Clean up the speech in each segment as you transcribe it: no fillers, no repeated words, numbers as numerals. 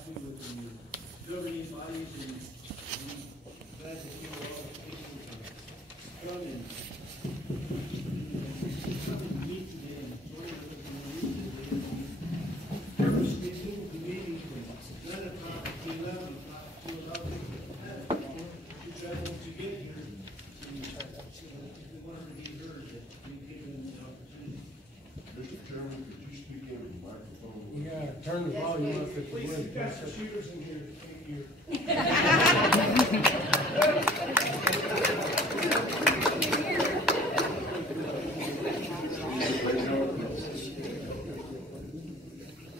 happy with the governing bodies, and glad that you are all taking come and meet today and join us in the meeting today. Purposely moved the meeting from 9 o'clock to 11 o'clock to allow people to travel to get here. We wanted to be heard, that we gave them the opportunity. Mr. Chairman, could you speak into the microphone? Yeah, turn the volume up if you would. We've got the shooters in here. Thank you.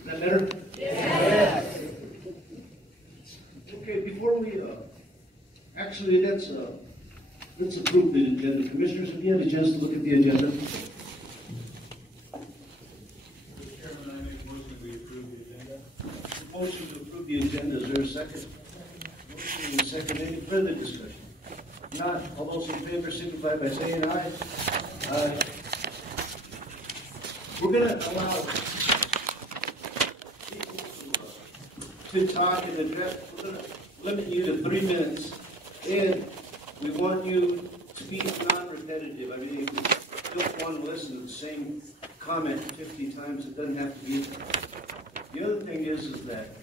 Is that better? Yes. Okay, before we, actually, let's approve the agenda. Commissioners, have you had a chance to look at the agenda? Mr. Chairman, I make a motion we approve the agenda. Motion to approve the agenda, is there a second? Motion and a second, any further discussion? Not, all those in favor signify by saying aye. Aye. We're going to allow people to talk and address. We're going to limit you to 3 minutes, and we want you to be non-repetitive. I mean, if you don't want to listen to the same comment 50 times, it doesn't have to be. The other thing is that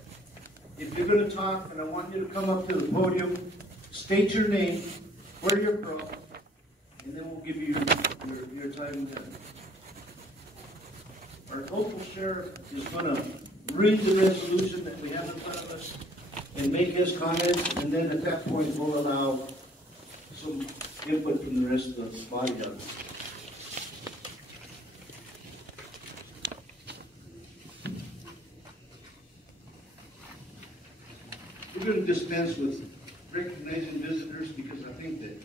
if you're going to talk, and I want you to come up to the podium, state your name, where you're from, and then we'll give you your time. Our local sheriff is going to read the resolution that we have in front of us and make his comments, and then at that point we'll allow some input from the rest of the body on it. We're going to dispense with recognizing visitors because I think that,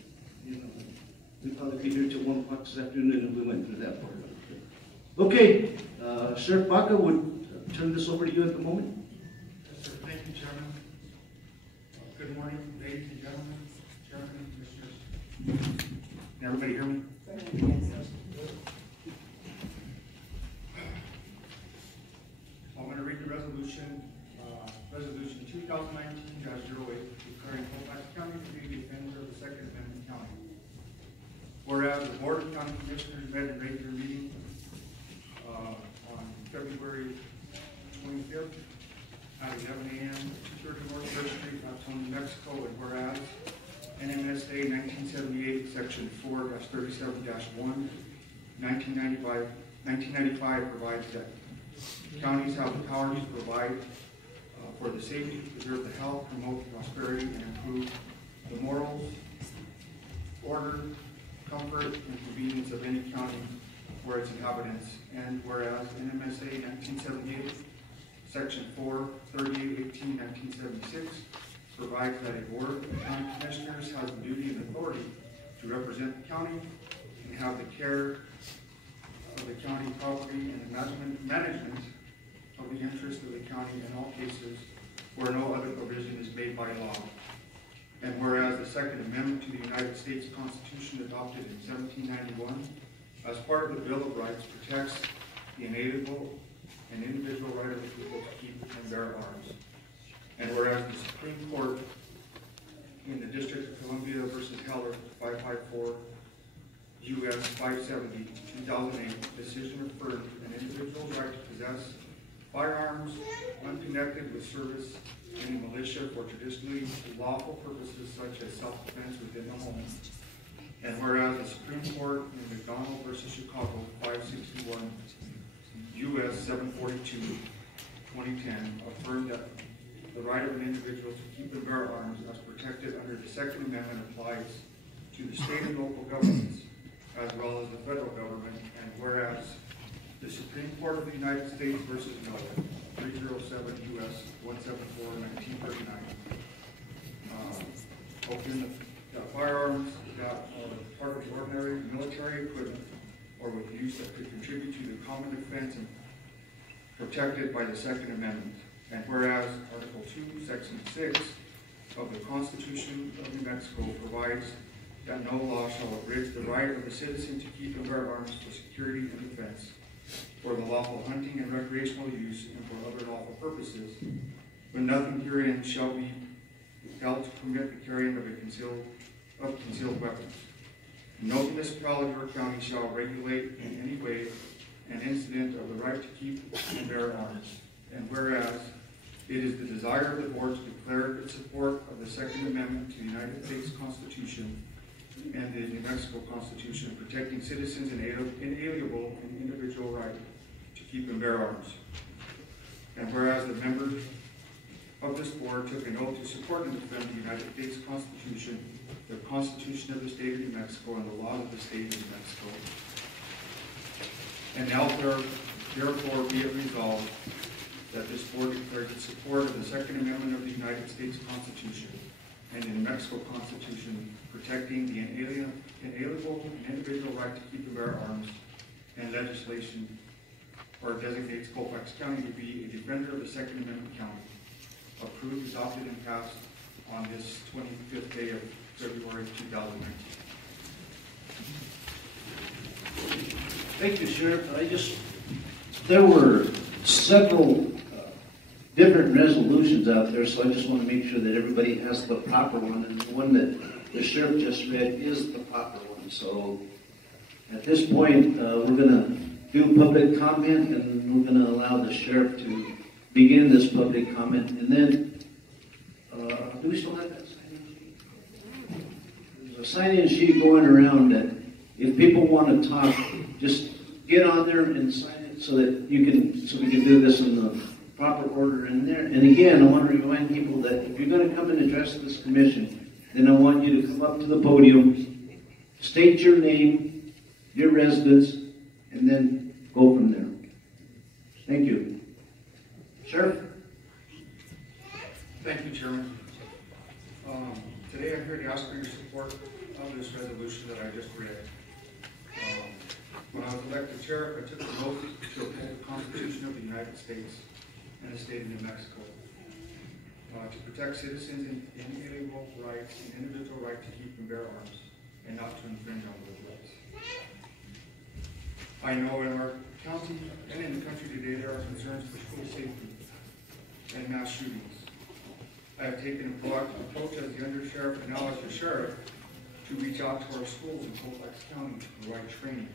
we'd probably be here till 1 o'clock this afternoon if we went through that part of it. Okay, Sheriff Baca would turn this over to you at the moment. Yes, sir. Thank you, Chairman. Good morning, ladies and gentlemen, Chairman and Commissioners. Can everybody hear me? Yes. I'm going to read the resolution. Resolution 2019-08, declaring Colfax County to be the offender of the Second Amendment County. Whereas the Board of County Commissioners met in regular meeting on February 25th at 11 a.m. 230 North 3rd Street, Altoona, New Mexico, and whereas NMSA 1978, Section 4-37-1, 1995 provides that counties have the power to provide for the safety, preserve the health, promote prosperity, and improve the morals, order, comfort, and convenience of any county for its inhabitants. And whereas NMSA 1978, Section 43818, 1976 provides that a board of county commissioners has the duty and authority to represent the county and have the care of the county property and the management of the interest of the county in all cases where no other provision is made by law. And whereas the Second Amendment to the United States Constitution adopted in 1791 as part of the Bill of Rights protects the inalienable and individual right of the people to keep and bear arms. And whereas the Supreme Court in the District of Columbia versus Heller 554 U.S. 570 2008 decision affirmed an individual's right to possess firearms unconnected with service in a militia for traditionally lawful purposes such as self-defense within the home. And whereas the Supreme Court in McDonald versus Chicago 561 U.S. 742 2010 affirmed that the right of an individual to keep and bear arms as protected under the Second Amendment applies to the state and local governments as well as the federal government. And whereas the Supreme Court of the United States versus Miller 307 U.S. 174 1939 open firearms that are part of ordinary military equipment or with use that could contribute to the common defense and protected by the Second Amendment. And whereas Article 2, Section 6 of the Constitution of New Mexico provides that no law shall abridge the right of a citizen to keep and bear arms for security and defense, for the lawful hunting and recreational use, and for other lawful purposes. when nothing herein shall be held to permit the carrying of concealed weapons. No municipality or county shall regulate in any way an incident of the right to keep and bear arms. And whereas it is the desire of the board to declare its support of the Second Amendment to the United States Constitution and the New Mexico Constitution, protecting citizens' inalienable and individual right to keep and bear arms. And whereas the members of this board took an oath to support and defend the United States Constitution, the Constitution of the State of New Mexico, and the laws of the State of New Mexico. And now therefore be it resolved that this board declares its support of the Second Amendment of the United States Constitution and the New Mexico Constitution, protecting the inalienable and individual right to keep and bear arms, and legislation or designates Colfax County to be a defender of the Second Amendment county. Approved, adopted, and passed on this 25th day of February 2019. Thank you, Sheriff. There were several different resolutions out there, so I just want to make sure that everybody has the proper one, and the one that the sheriff just read is the proper one. So at this point, we're going to do public comment, and we're going to allow the sheriff to begin this public comment. And then, do we still have that sign-in sheet? There's a sign-in sheet going around that if people want to talk, just get on there and sign it so that we can do this in the proper order in there. And again, I want to remind people that if you're going to come and address this commission, then I want you to come up to the podium, state your name, your residence, and then go from there. Thank you. Sheriff? Thank you, Chairman. Today I'm here to ask for your support of this resolution that I just read. When I was elected sheriff, I took an oath to uphold the Constitution of the United States and the state of New Mexico, to protect citizens' inalienable rights and individual right to keep and bear arms, and not to infringe on those rights. I know in our county and in the country today there are concerns for school safety and mass shootings. I have taken a proactive approach as the undersheriff and now as the sheriff to reach out to our schools in Colfax County to provide training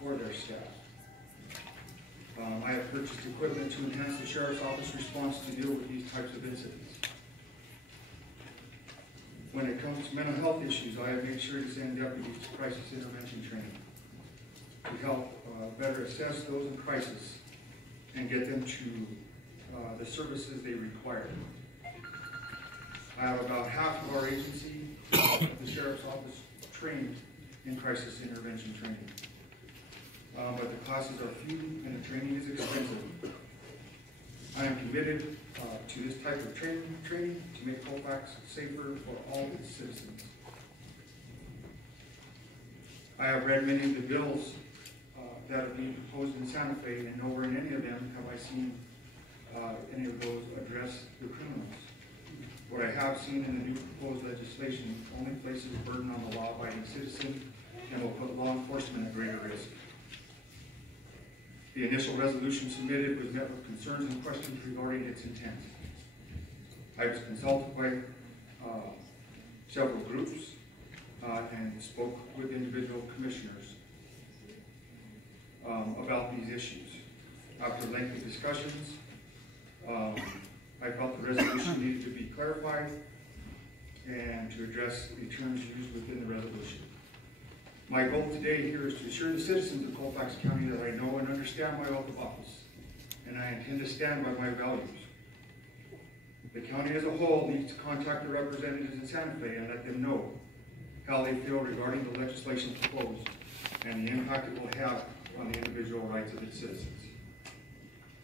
for their staff. I have purchased equipment to enhance the sheriff's office response to deal with these types of incidents. When it comes to mental health issues, I have made sure to send deputies to crisis intervention training to help better assess those in crisis and get them to the services they require. I have about half of our agency, the sheriff's office, trained in crisis intervention training. But the classes are few and the training is expensive. I am committed to this type of training to make Colfax safer for all its citizens. I have read many of the bills that are being proposed in Santa Fe, and nowhere in any of them have I seen any of those address the criminals. What I have seen in the new proposed legislation only places a burden on the law-abiding citizen and will put law enforcement at greater risk. The initial resolution submitted was met with concerns and questions regarding its intent. I was consulted by several groups and spoke with individual commissioners about these issues. After lengthy discussions, I felt the resolution needed to be clarified and to address the terms used within the resolution. My goal today here is to assure the citizens of Colfax County that I know and understand my oath of office, and I intend to stand by my values. The county as a whole needs to contact the representatives in Santa Fe and let them know how they feel regarding the legislation proposed and the impact it will have on the individual rights of its citizens.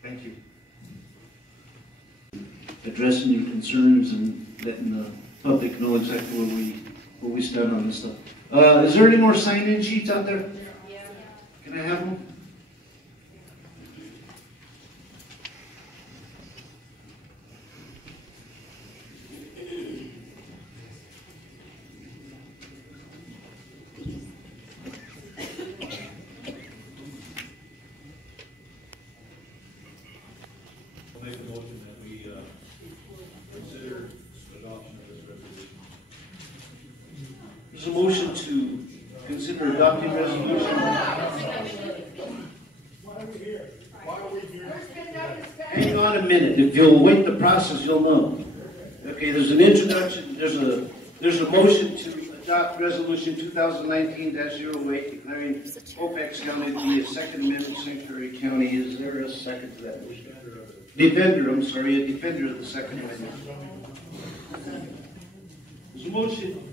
Thank you. Addressing your concerns and letting the public know exactly where we stand on this stuff. Is there any more sign-in sheets out there? Yeah. Can I have them? I'll make a motion that we Hang on a minute. If you'll wait the process, you'll know. Okay, there's an introduction, there's a motion to adopt resolution 2019-08 declaring Colfax County to be a Second Amendment sanctuary county. Is there a second to that motion? Defender, I'm sorry, a defender of the Second Amendment. There's a motion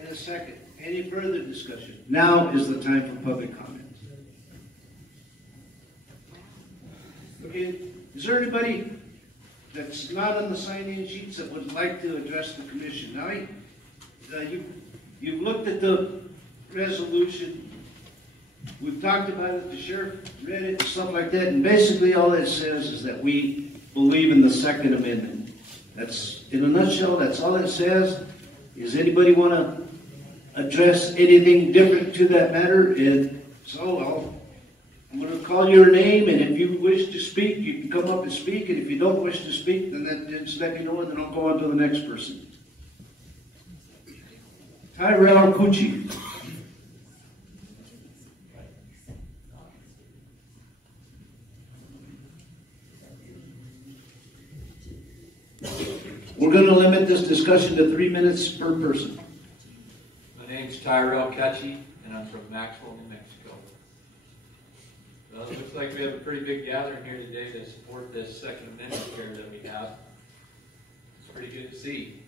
and a second. Any further discussion? Now is the time for public comments. Okay, is there anybody that's not on the sign-in sheets that would like to address the commission? Now, you've looked at the resolution. We've talked about it. The sheriff read it and stuff like that. And basically all it says is that we believe in the Second Amendment. That's, in a nutshell, that's all it says. Does anybody want to address anything different to that matter? And so I'm going to call your name, and if you wish to speak, you can come up and speak. And if you don't wish to speak, then just let me know, and then I'll go on to the next person. Tyrell Cucci. We're going to limit this discussion to 3 minutes per person. My name's Tyrell Cutchy, and I'm from Maxwell, New Mexico. Well, it looks like we have a pretty big gathering here today to support this Second Amendment here that we have. It's pretty good to see.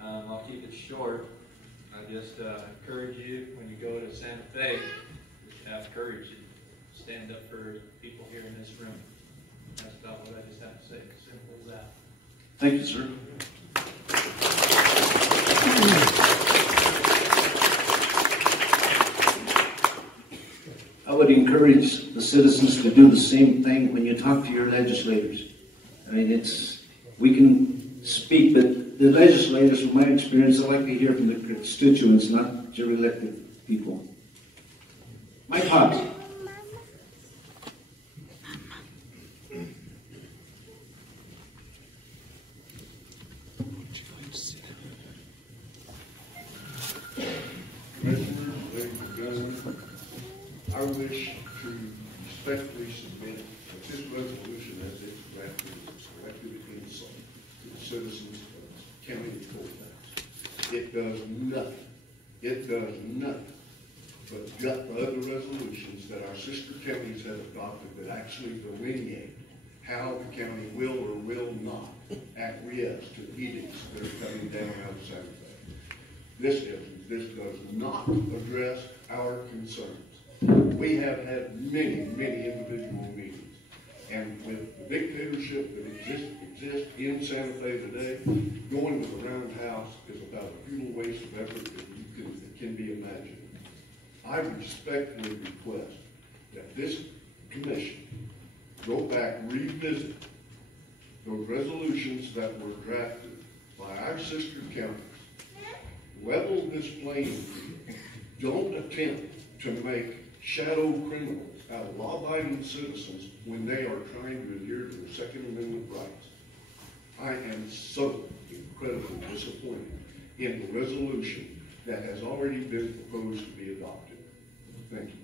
I'll keep it short. I just encourage you, when you go to Santa Fe, to have courage and stand up for people here in this room. That's about what I just have to say. Simple as that. Thank you, sir. I would encourage the citizens to do the same thing when you talk to your legislators. I mean, we can speak, but the legislators, from my experience, I like to hear from the constituents, not your elected people. Mike Hobbs. Commissioners, ladies and gentlemen, I wish to respectfully submit that this resolution as it's drafted is directed insult to the citizens of the county of Colfax. It does nothing. It does nothing but gut the other resolutions that our sister counties have adopted that actually delineate how the county will or will not acquiesce to edicts that are coming down out of Santa Fe. This does not address our concerns. We have had many, many individual meetings, and with the dictatorship that exists in Santa Fe today, going to the roundhouse is about a futile waste of effort that can be imagined. I respectfully request that this commission go back, revisit those resolutions that were drafted by our sister counties, level this playing field. Don't attempt to make shadow criminals out of law-abiding citizens when they are trying to adhere to the Second Amendment rights. I am so incredibly disappointed in the resolution that has already been proposed to be adopted. Thank you.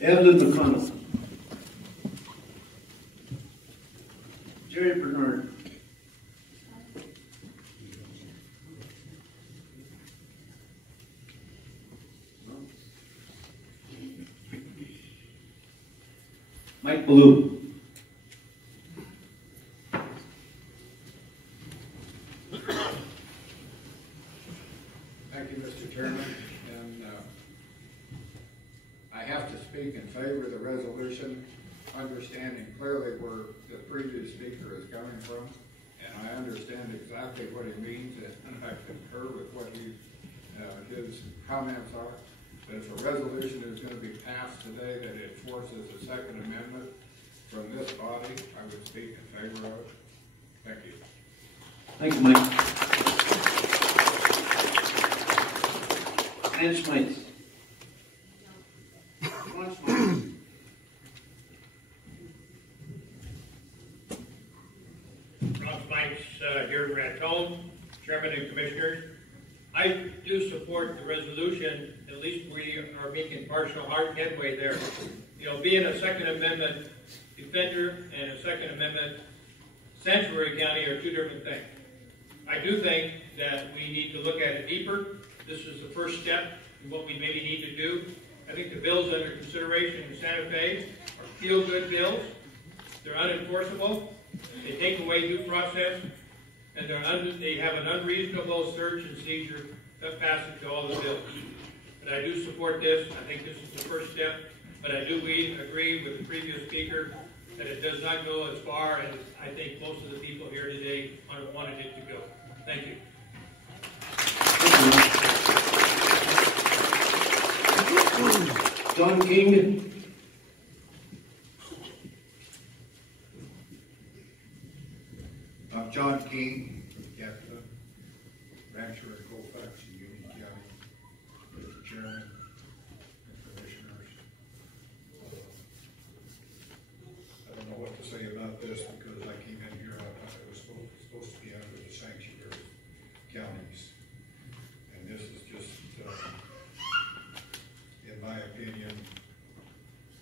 Evelyn McConnell. Jerry Bernard. Mike Blue. Thank you, Mr. Chairman. And I have to speak in favor of the resolution, understanding clearly where the previous speaker is coming from. And I understand exactly what he means, and I concur with what his comments are. That if a resolution is going to be passed today that enforces the Second Amendment from this body, I would speak in favor of it. Thank you. Thank you, Mike. Lance Smythe. Come on, Smythe. Ron Smythe, here in Raton, Chairman and Commissioners. I do support the resolution. At least we are making partial headway there. You know, being a Second Amendment defender and a Second Amendment sanctuary county are two different things. I do think that we need to look at it deeper. This is the first step in what we maybe need to do. I think the bills under consideration in Santa Fe are feel-good bills. They're unenforceable. They take away due process, and they have an unreasonable search and seizure passage to all the bills. But I do support this. I think this is the first step. But I do agree with the previous speaker that it does not go as far as I think most of the people here today wanted it to go. Thank you. John King. I'm John King, Captain, rancher in Colfax in Union County, Mr. Chairman and Commissioners. I don't know what to say about this because I came in here, I thought it was supposed to be under the sanctuary counties. And this is just, in my opinion,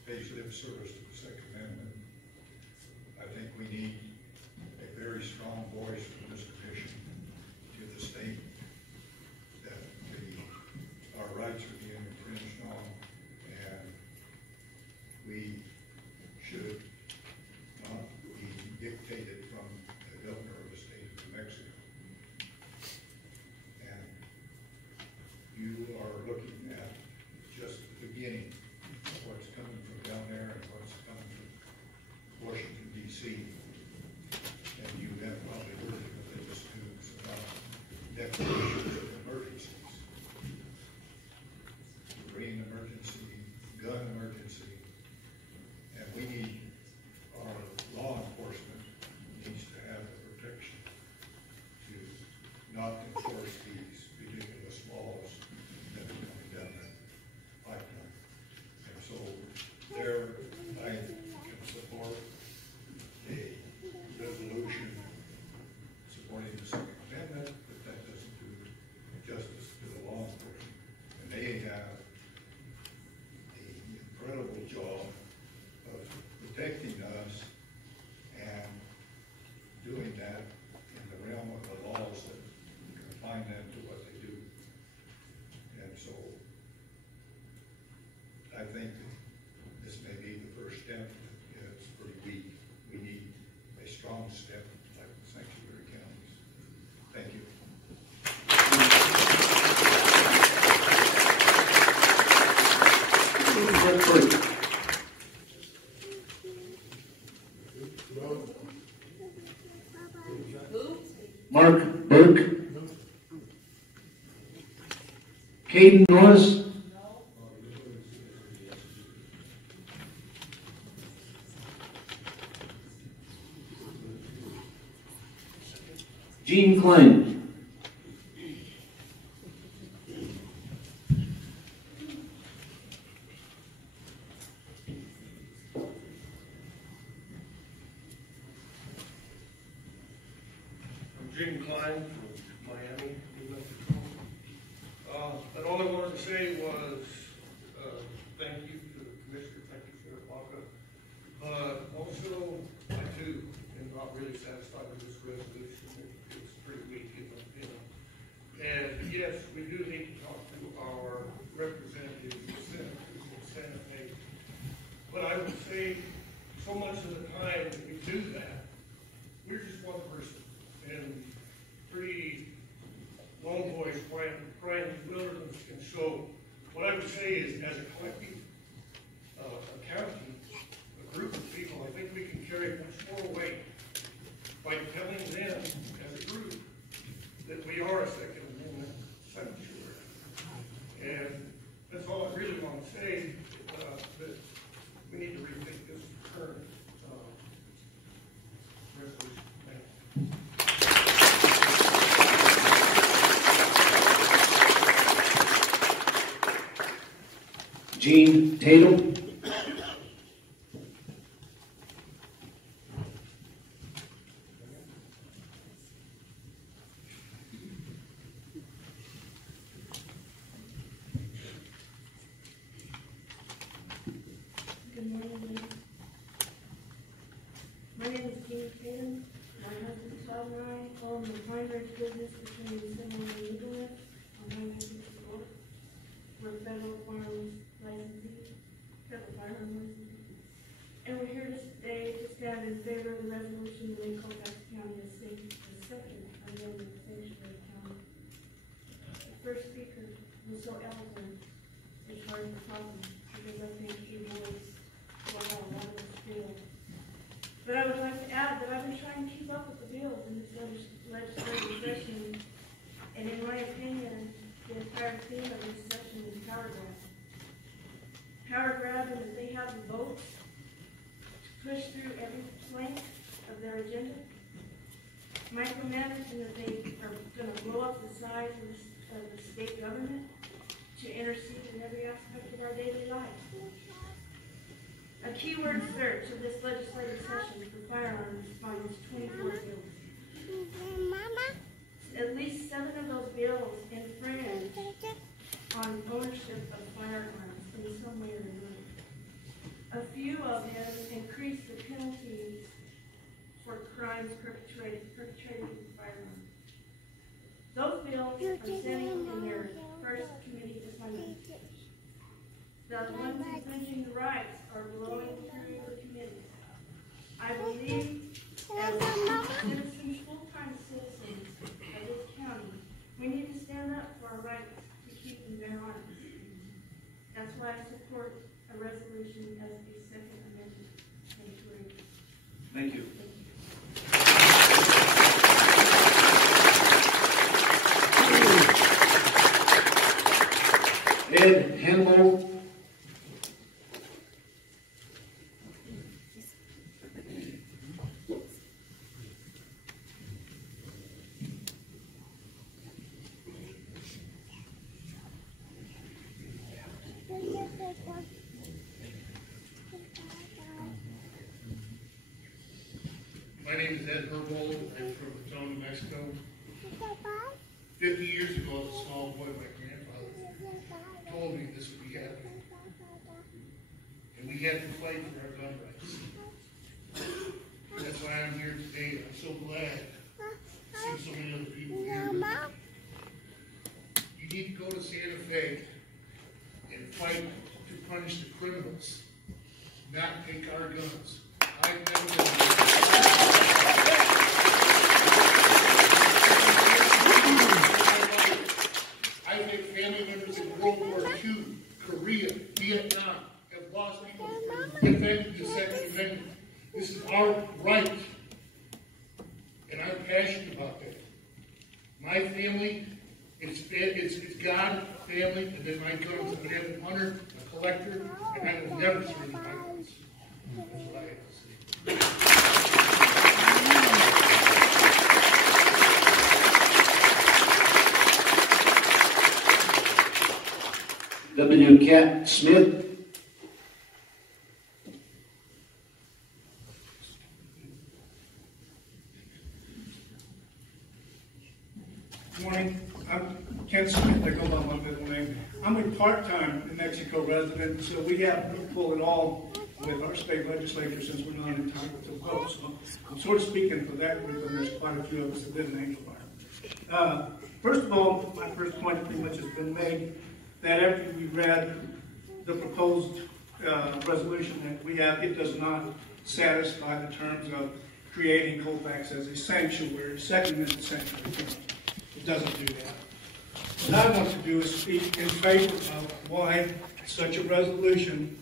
pays lip service to the Second Amendment. I think we need a very strong voice from this commission to the state that our rights are being infringed on, and we should not be dictated from the governor of the state of New Mexico. And you are looking at just the beginning of what's coming from down there and what's coming from Washington, D.C. And you have probably heard in the latest news about declarations of emergencies. Rain emergency, gun emergency, and we need, our law enforcement needs to have the protection to not enforce these ridiculous laws that are coming down that pipeline. And so there, I can support a resolution supporting the Second Amendment, but that doesn't do justice to the law enforcement. And they have the incredible job of protecting us and doing that in the realm of the laws that confine them to what they do. And so I think this may be the first step. It's pretty weak. We need a strong step like the sanctuary counties. Thank you. Mark Burke. Caden Norris. Gene Klein. I'm Gene Klein from Miami, New Mexico. And all I wanted to say was thank you to the commissioner, thank you, Sheriff Baca. Also, I too am not really satisfied with this resolution. It's pretty weak, in my opinion. And yes, we do need to talk to our representatives, the senators in Santa Fe. But I would say so much of the time that we do that, we're just one person. And pretty lone voice crying wilderness. And so what I would say is, as a collective, a county, a group of people, I think we can carry much more weight by telling them as a group that we are a Second Amendment sanctuary. And that's all I really want to say, that we need to rethink this current resolution. Thank you. Gene Tatum. Good morning. My name is Jean Tatum. My husband Todd and I own the primary business between Cinnamon and Eaglewood on Highway 64. We're federal firearms licensees, and we're here today to stand in favor of the resolution to make Colfax County a second amendment sanctuary county. The first speaker was so eloquent, it's hard to talk because I think he voiced a lot of this bill. But I would like to add that I've been trying to keep up with the bills in this legislative session, and in my opinion, the entire theme of this session is power grab. Power grab, and that they have the votes to push through every plank of their agenda. Micromanaging that they are going to blow up the size of the state government to intercede in every aspect of our daily life. A keyword search of this legislative session for firearms finds 24 bills. At least 7 of those bills infringe on ownership of firearms in some way or another. A few of them increase the penalties for crimes perpetrated with firearms. Those bills are sitting in their first committee to finance. The ones infringing the rights are blowing through the committee. I believe as citizens, full-time citizens of this county, we need to stand up for our rights to keep and bear arms. That's why I support a resolution as a second amendment. Thank you. Ed Hannibal. My name is Ed Herbold. I'm from Raton, New Mexico. 50 years ago, as a small boy, my grandfather told me this would be happening. And we had to fight for our gun rights. That's why I'm here today. I'm so glad to see so many other people here. You need to go to Santa Fe and fight to punish the criminals, not take our guns. I've never been I've had family members in World War II, Korea, Vietnam, have lost people who defended the Second Amendment. This is our right, and I'm passionate about that. My family, it's God, family, and then my guns. I'm a hunter, a collector, and I will never surrender my guns. That's what I have to say. W. Cat Smith. Good morning. I'm Ken Smith. I go by my middle name. I'm a part-time New Mexico resident, so we have to pull it all with our state legislature since we're not entitled to vote. So I'm sort of speaking for that group, and there's quite a few of us that live in Angelfire. First of all, my first point pretty much has been made, that after we read the proposed resolution that we have, it does not satisfy the terms of creating Colfax as a sanctuary, Second Amendment sanctuary. It doesn't do that. What I want to do is speak in favor of why such a resolution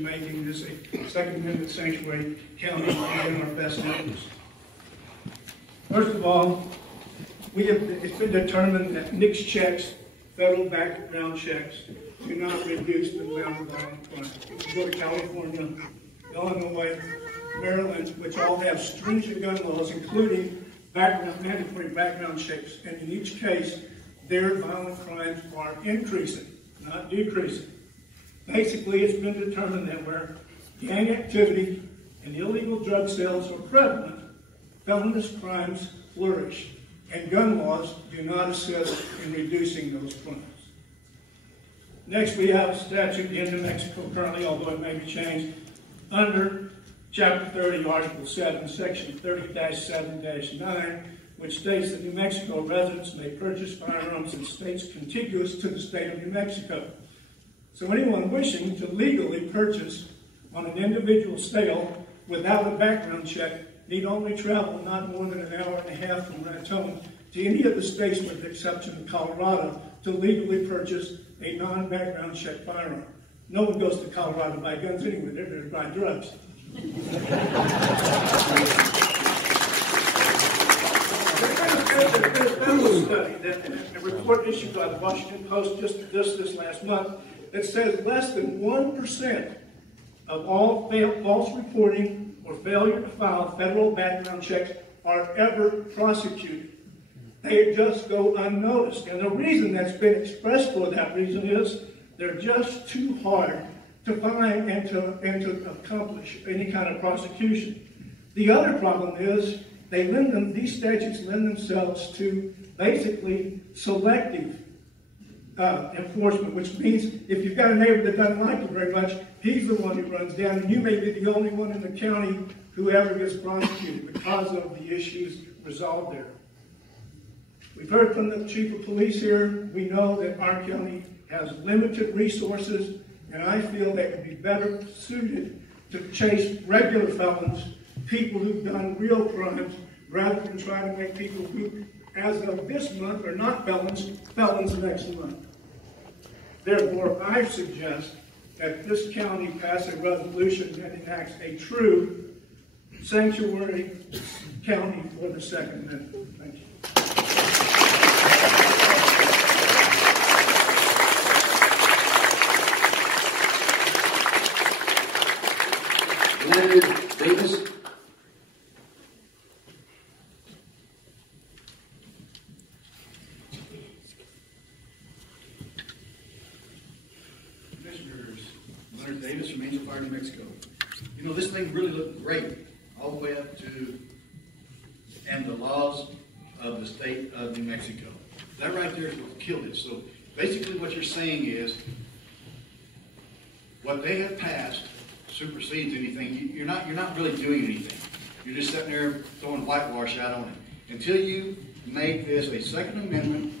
making this a Second Amendment sanctuary county is in our best interest. First of all, it's been determined that NICS checks, federal background checks, do not reduce the amount of violent crime. If you go to California, Illinois, Maryland, which all have stringent gun laws, including mandatory background checks, and in each case, their violent crimes are increasing, not decreasing. Basically, it's been determined that where gang activity and illegal drug sales are prevalent, felonious crimes flourish, and gun laws do not assist in reducing those crimes. Next, we have a statute in New Mexico currently, although it may be changed, under Chapter 30, Article 7, Section 30-7-9, which states that New Mexico residents may purchase firearms in states contiguous to the state of New Mexico. So anyone wishing to legally purchase on an individual sale without a background check need only travel not more than an hour and a half from Raton to any of the states with the exception of Colorado to legally purchase a non-background check firearm. No one goes to Colorado to buy guns anyway, they're there to buy drugs. There's been a federal study, a report issued by the Washington Post just this last month, that says less than 1% of all false reporting or failure to file federal background checks are ever prosecuted. They just go unnoticed. And the reason that's been expressed for that reason is they're just too hard to find and to accomplish any kind of prosecution. The other problem is these statutes lend themselves to basically selective enforcement, which means if you've got a neighbor that doesn't like you very much, he's the one who runs down, and you may be the only one in the county who ever gets prosecuted because of the issues resolved there. We've heard from the chief of police here. We know that our county has limited resources, and I feel they would be better suited to chase regular felons, people who've done real crimes, rather than trying to make people who, as of this month, are not felons next month. Therefore, I suggest that this county pass a resolution that enacts a true sanctuary county for the Second Amendment. Thank you. Davis. Commissioners, Leonard Davis from Angel Fire, New Mexico. You know, this thing really looked great all the way up to and the laws of the state of New Mexico. That right there is what killed it. So basically what you're saying is what they have passed supersedes anything. You're not really doing anything. You're just sitting there throwing whitewash out on it. Until you make this a Second Amendment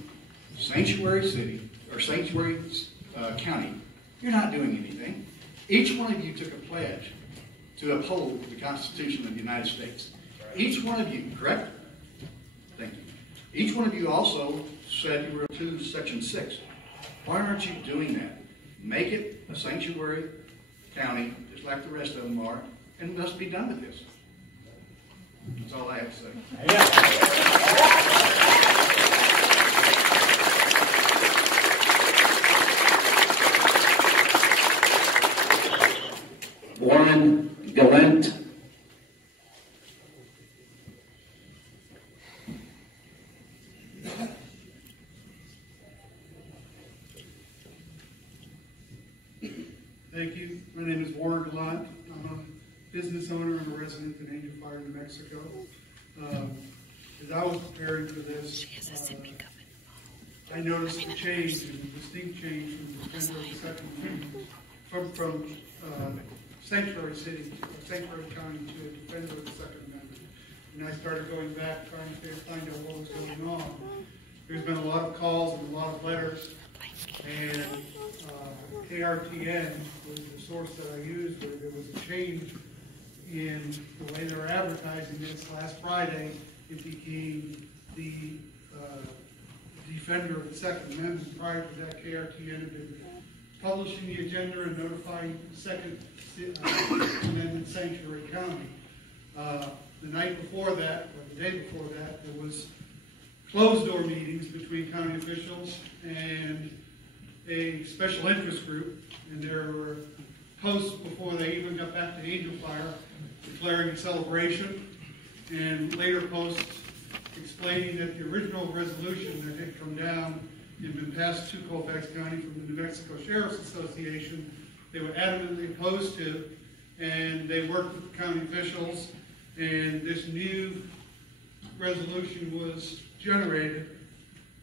sanctuary city or sanctuary county, you're not doing anything. Each one of you took a pledge to uphold the Constitution of the United States. Each one of you, correct? Thank you. Each one of you also said you were to Section 6. Why aren't you doing that? Make it a sanctuary county, just like the rest of them are, and let's be done with this. That's all I have to say. Warren Gallant. Thank you. My name is Warren Gallant. I'm a business owner and a resident in Angel Fire, New Mexico. As I was preparing for this, I noticed a change, a distinct change from the Defender of the Second Amendment, from Sanctuary City, or Sanctuary County to a Defender of the Second Amendment. And I started going back, trying to find out what was going on. There's been a lot of calls and a lot of letters, and KRTN was the source that I used, where there was a change in the way they were advertising this. Last Friday, it became the Defender of the Second Amendment. Prior to that, KRTN had been publishing the agenda and notifying the Second Amendment Sanctuary County. The night before that, or the day before that, there was closed-door meetings between county officials and a special interest group, and there were posts before they even got back to Angel Fire declaring a celebration, and later posts explaining that the original resolution that had come down had been passed to Colfax County from the New Mexico Sheriff's Association they were adamantly opposed to, and they worked with the county officials, and this new resolution was generated.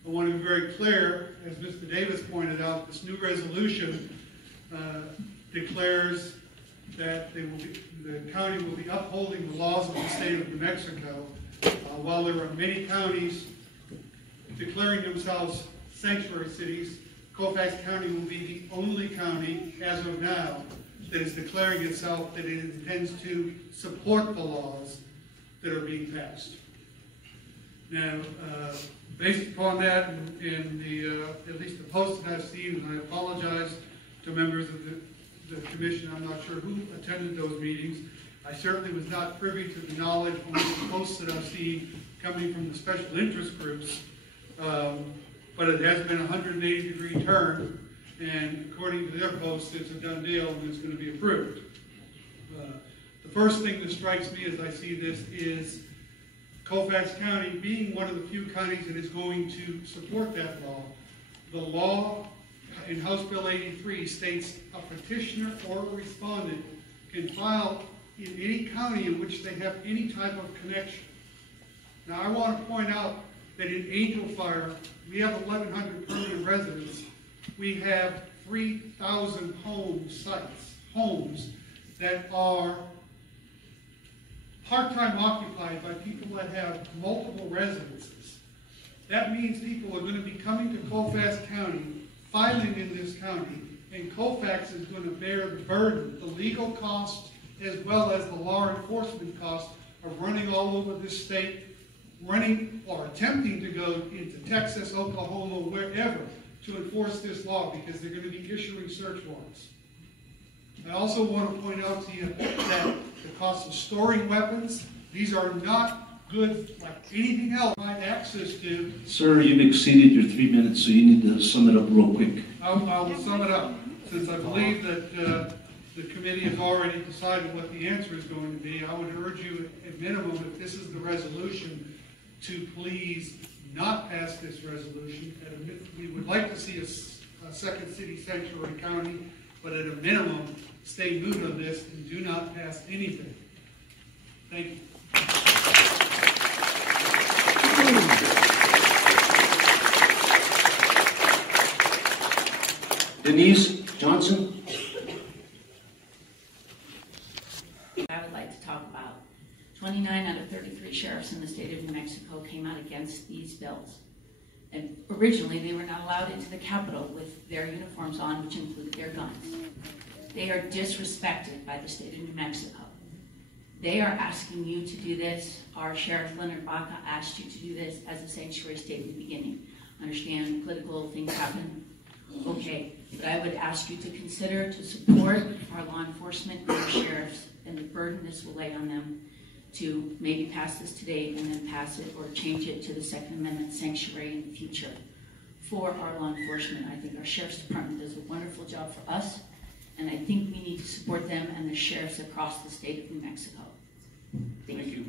I want to be very clear, as Mr. Davis pointed out, this new resolution declares that the county will be upholding the laws of the state of New Mexico. While there are many counties declaring themselves sanctuary cities, Colfax County will be the only county, as of now, that is declaring itself that it intends to support the laws that are being passed. Now, based upon that, in the at least the post that I've seen, and I apologize to members of the commission, I'm not sure who attended those meetings. I certainly was not privy to the knowledge on the posts that I've seen coming from the special interest groups, but it has been a 180-degree turn, and according to their posts, it's a done deal and it's going to be approved. The first thing that strikes me as I see this is Colfax County being one of the few counties that is going to support that law. The law in House Bill 83 states a petitioner or a respondent can file in any county in which they have any type of connection. Now, I want to point out that in Angel Fire, we have 1,100 permanent residents. We have 3,000 homes that are part-time occupied by people that have multiple residences. That means people are going to be coming to Colfax County, filing in this county, and Colfax is going to bear the burden, the legal costs, as well as the law enforcement costs of running all over this state, running or attempting to go into Texas, Oklahoma, wherever, to enforce this law, because they're going to be issuing search warrants. I also want to point out to you that the cost of storing weapons, these are not goods like anything else I have access to. Sir, you've exceeded your 3 minutes, so you need to sum it up real quick. I will sum it up. Since I believe that the committee has already decided what the answer is going to be, I would urge you, at minimum, if this is the resolution, to please not pass this resolution. We would like to see a second city sanctuary county, but at a minimum, stay moot on this and do not pass anything. Thank you. Denise Johnson. I would like to talk about 29 out of 33 sheriffs in the state of New Mexico came out against these bills. And originally, they were not allowed into the Capitol with their uniforms on, which included their guns. They are disrespected by the state of New Mexico. They are asking you to do this. Our Sheriff Leonard Baca asked you to do this as a sanctuary state in the beginning. Understand political things happen. Okay, but I would ask you to consider to support our law enforcement and our sheriffs and the burden this will lay on them to maybe pass this today and then pass it or change it to the Second Amendment sanctuary in the future for our law enforcement. I think our Sheriff's Department does a wonderful job for us, and I think we need to support them and the sheriffs across the state of New Mexico. Thank you.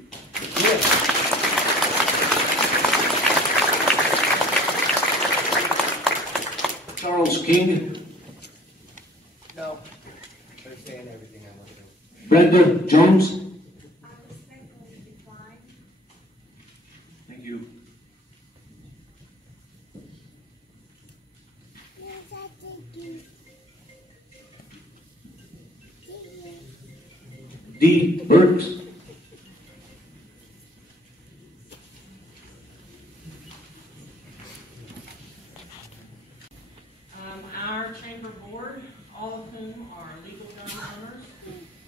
Charles King. No, they're saying everything I want to know. Brenda Jones. Thank you. D. Burks. Our chamber board, all of whom are legal gun owners,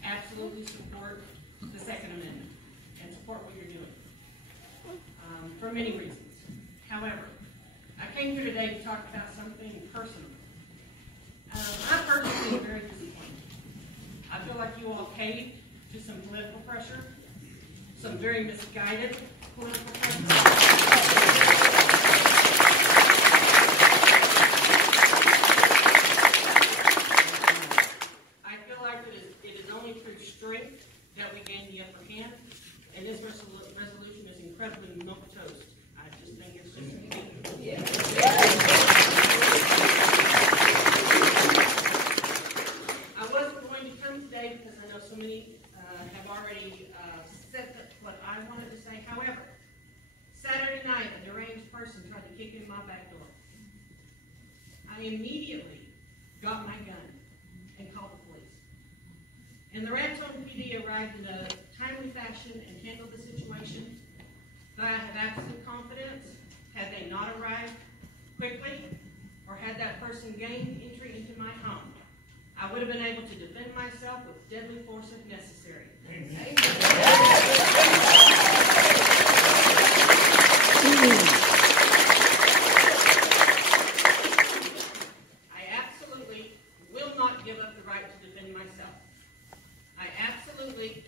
absolutely support the Second Amendment and support what you're doing for many reasons. However, I came here today to talk about something personal. I personally am very disappointed. I feel like you all caved to some political pressure, some very misguided political pressure. Strength that we gain the upper hand, and this resolution is incredibly milquetoast. I just think it's just I got my gun and called the police. And the Raton PD arrived in a timely fashion and handled the situation. But I have absolute confidence, had they not arrived quickly, or had that person gained entry into my home, I would have been able to defend myself with deadly force if necessary. I absolutely will not give up the right to defend myself. I absolutely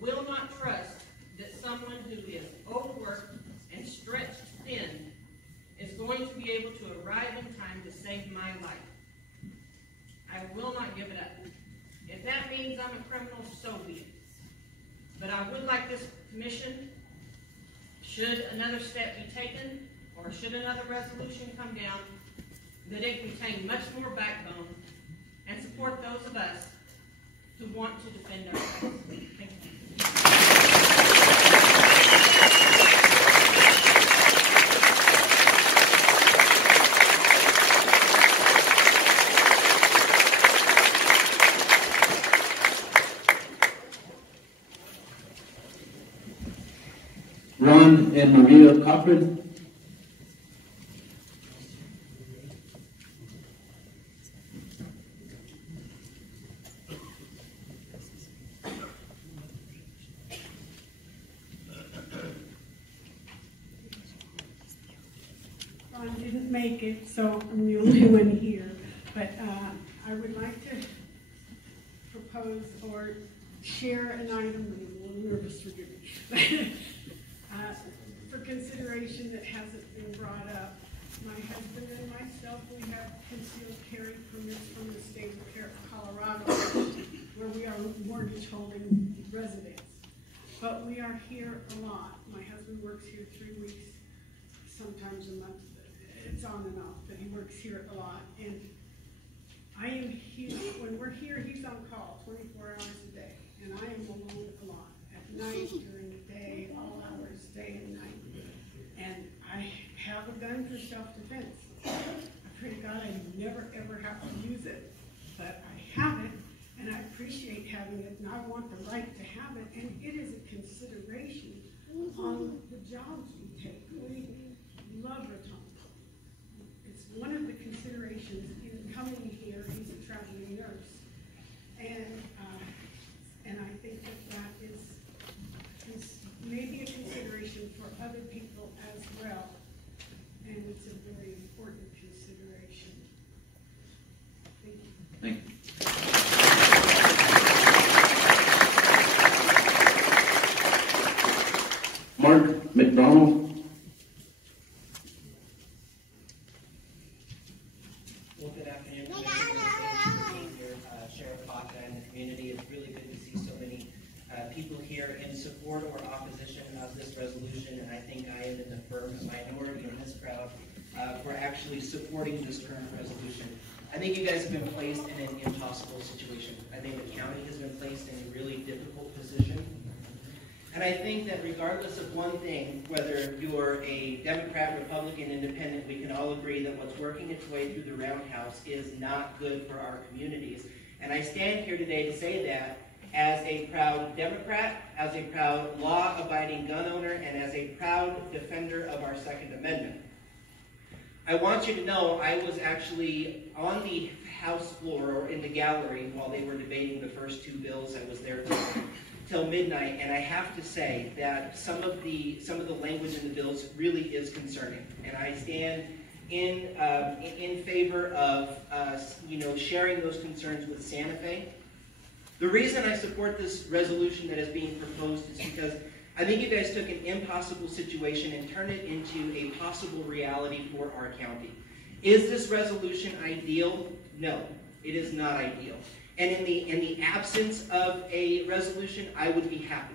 will not trust that someone who is overworked and stretched thin is going to be able to arrive in time to save my life. I will not give it up. If that means I'm a criminal, so be it. But I would like this commission, should another step be taken, or should another resolution come down, that it contain much more backbone and support those of us who want to defend ourselves. Thank you. Ron and Maria Cochran. Ron didn't make it, so I'm the only one here. But I would like to propose or share an item, I'm a little nervous, forgive me, for consideration that hasn't been brought up. My husband and myself, we have concealed carry permits from the state of Colorado, where we are mortgage holding residents. But we are here a lot. My husband works here 3 weeks, sometimes a month. It's on and off, but he works here a lot. And I am here, when we're here, he's on call 24 hours a day. And I am alone a lot, at night, during the day, all hours, day and night. And I have a gun for self-defense. I pray to God I never ever have to use it, but I have it, and I appreciate having it, and I want the right to have it, and it is a consideration on the jobs we take. We love Raton. It's one of the considerations in coming here. He's a traveling nurse, and I think that is maybe a consideration for other people as well, and it's a very important consideration. Thank you. Thank you. Mark McDonald. Well, good afternoon, Commissioner. Thank you for being here, Sheriff Baca and the community. It's really good to see so many people here in support or opposition of this resolution, and I think I am in the firm minority in this crowd for actually supporting this current resolution. I think you guys have been placed in an impossible situation. I think the county has been placed in a really difficult position. And I think that regardless of one thing, whether you're a Democrat, Republican, Independent, we can all agree that what's working its way through the roundhouse is not good for our communities. And I stand here today to say that as a proud Democrat, as a proud law-abiding gun owner, and as a proud defender of our Second Amendment. I want you to know I was actually on the House floor or in the gallery while they were debating the first two bills. I was there till midnight, and I have to say that some of the language in the bills really is concerning, and I stand in favor of sharing those concerns with Santa Fe. The reason I support this resolution that is being proposed is because I think you guys took an impossible situation and turned it into a possible reality for our county. Is this resolution ideal? No, it is not ideal. And in the absence of a resolution, I would be happy.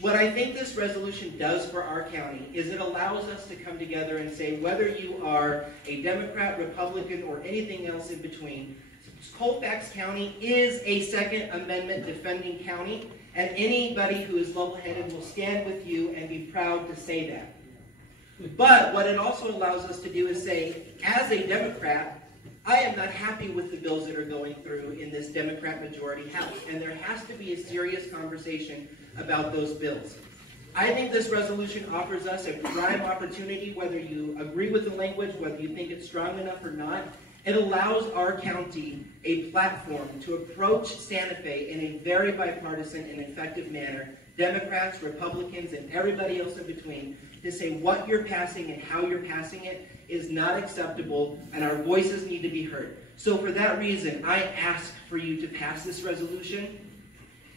What I think this resolution does for our county is it allows us to come together and say, whether you are a Democrat, Republican, or anything else in between, Colfax County is a Second Amendment defending county, and anybody who is level-headed will stand with you and be proud to say that. But what it also allows us to do is say, as a Democrat, I am not happy with the bills that are going through in this Democrat majority House, and there has to be a serious conversation about those bills. I think this resolution offers us a prime opportunity, whether you agree with the language, whether you think it's strong enough or not. It allows our county a platform to approach Santa Fe in a very bipartisan and effective manner, Democrats, Republicans, and everybody else in between, to say what you're passing and how you're passing it is not acceptable, and our voices need to be heard. So for that reason, I ask for you to pass this resolution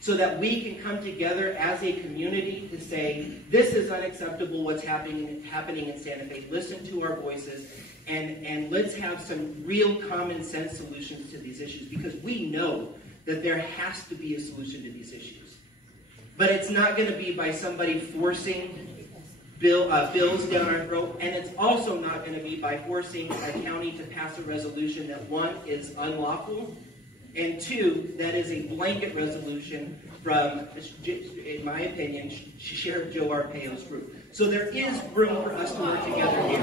so that we can come together as a community to say, this is unacceptable what's happening in Santa Fe. Listen to our voices, and let's have some real common sense solutions to these issues, because we know that there has to be a solution to these issues. But it's not going to be by somebody forcing bills down our throat, and it's also not going to be by forcing our county to pass a resolution that, one, is unlawful, and two, that is a blanket resolution from, in my opinion, Sheriff Joe Arpaio's group. So there is room for us to work together here.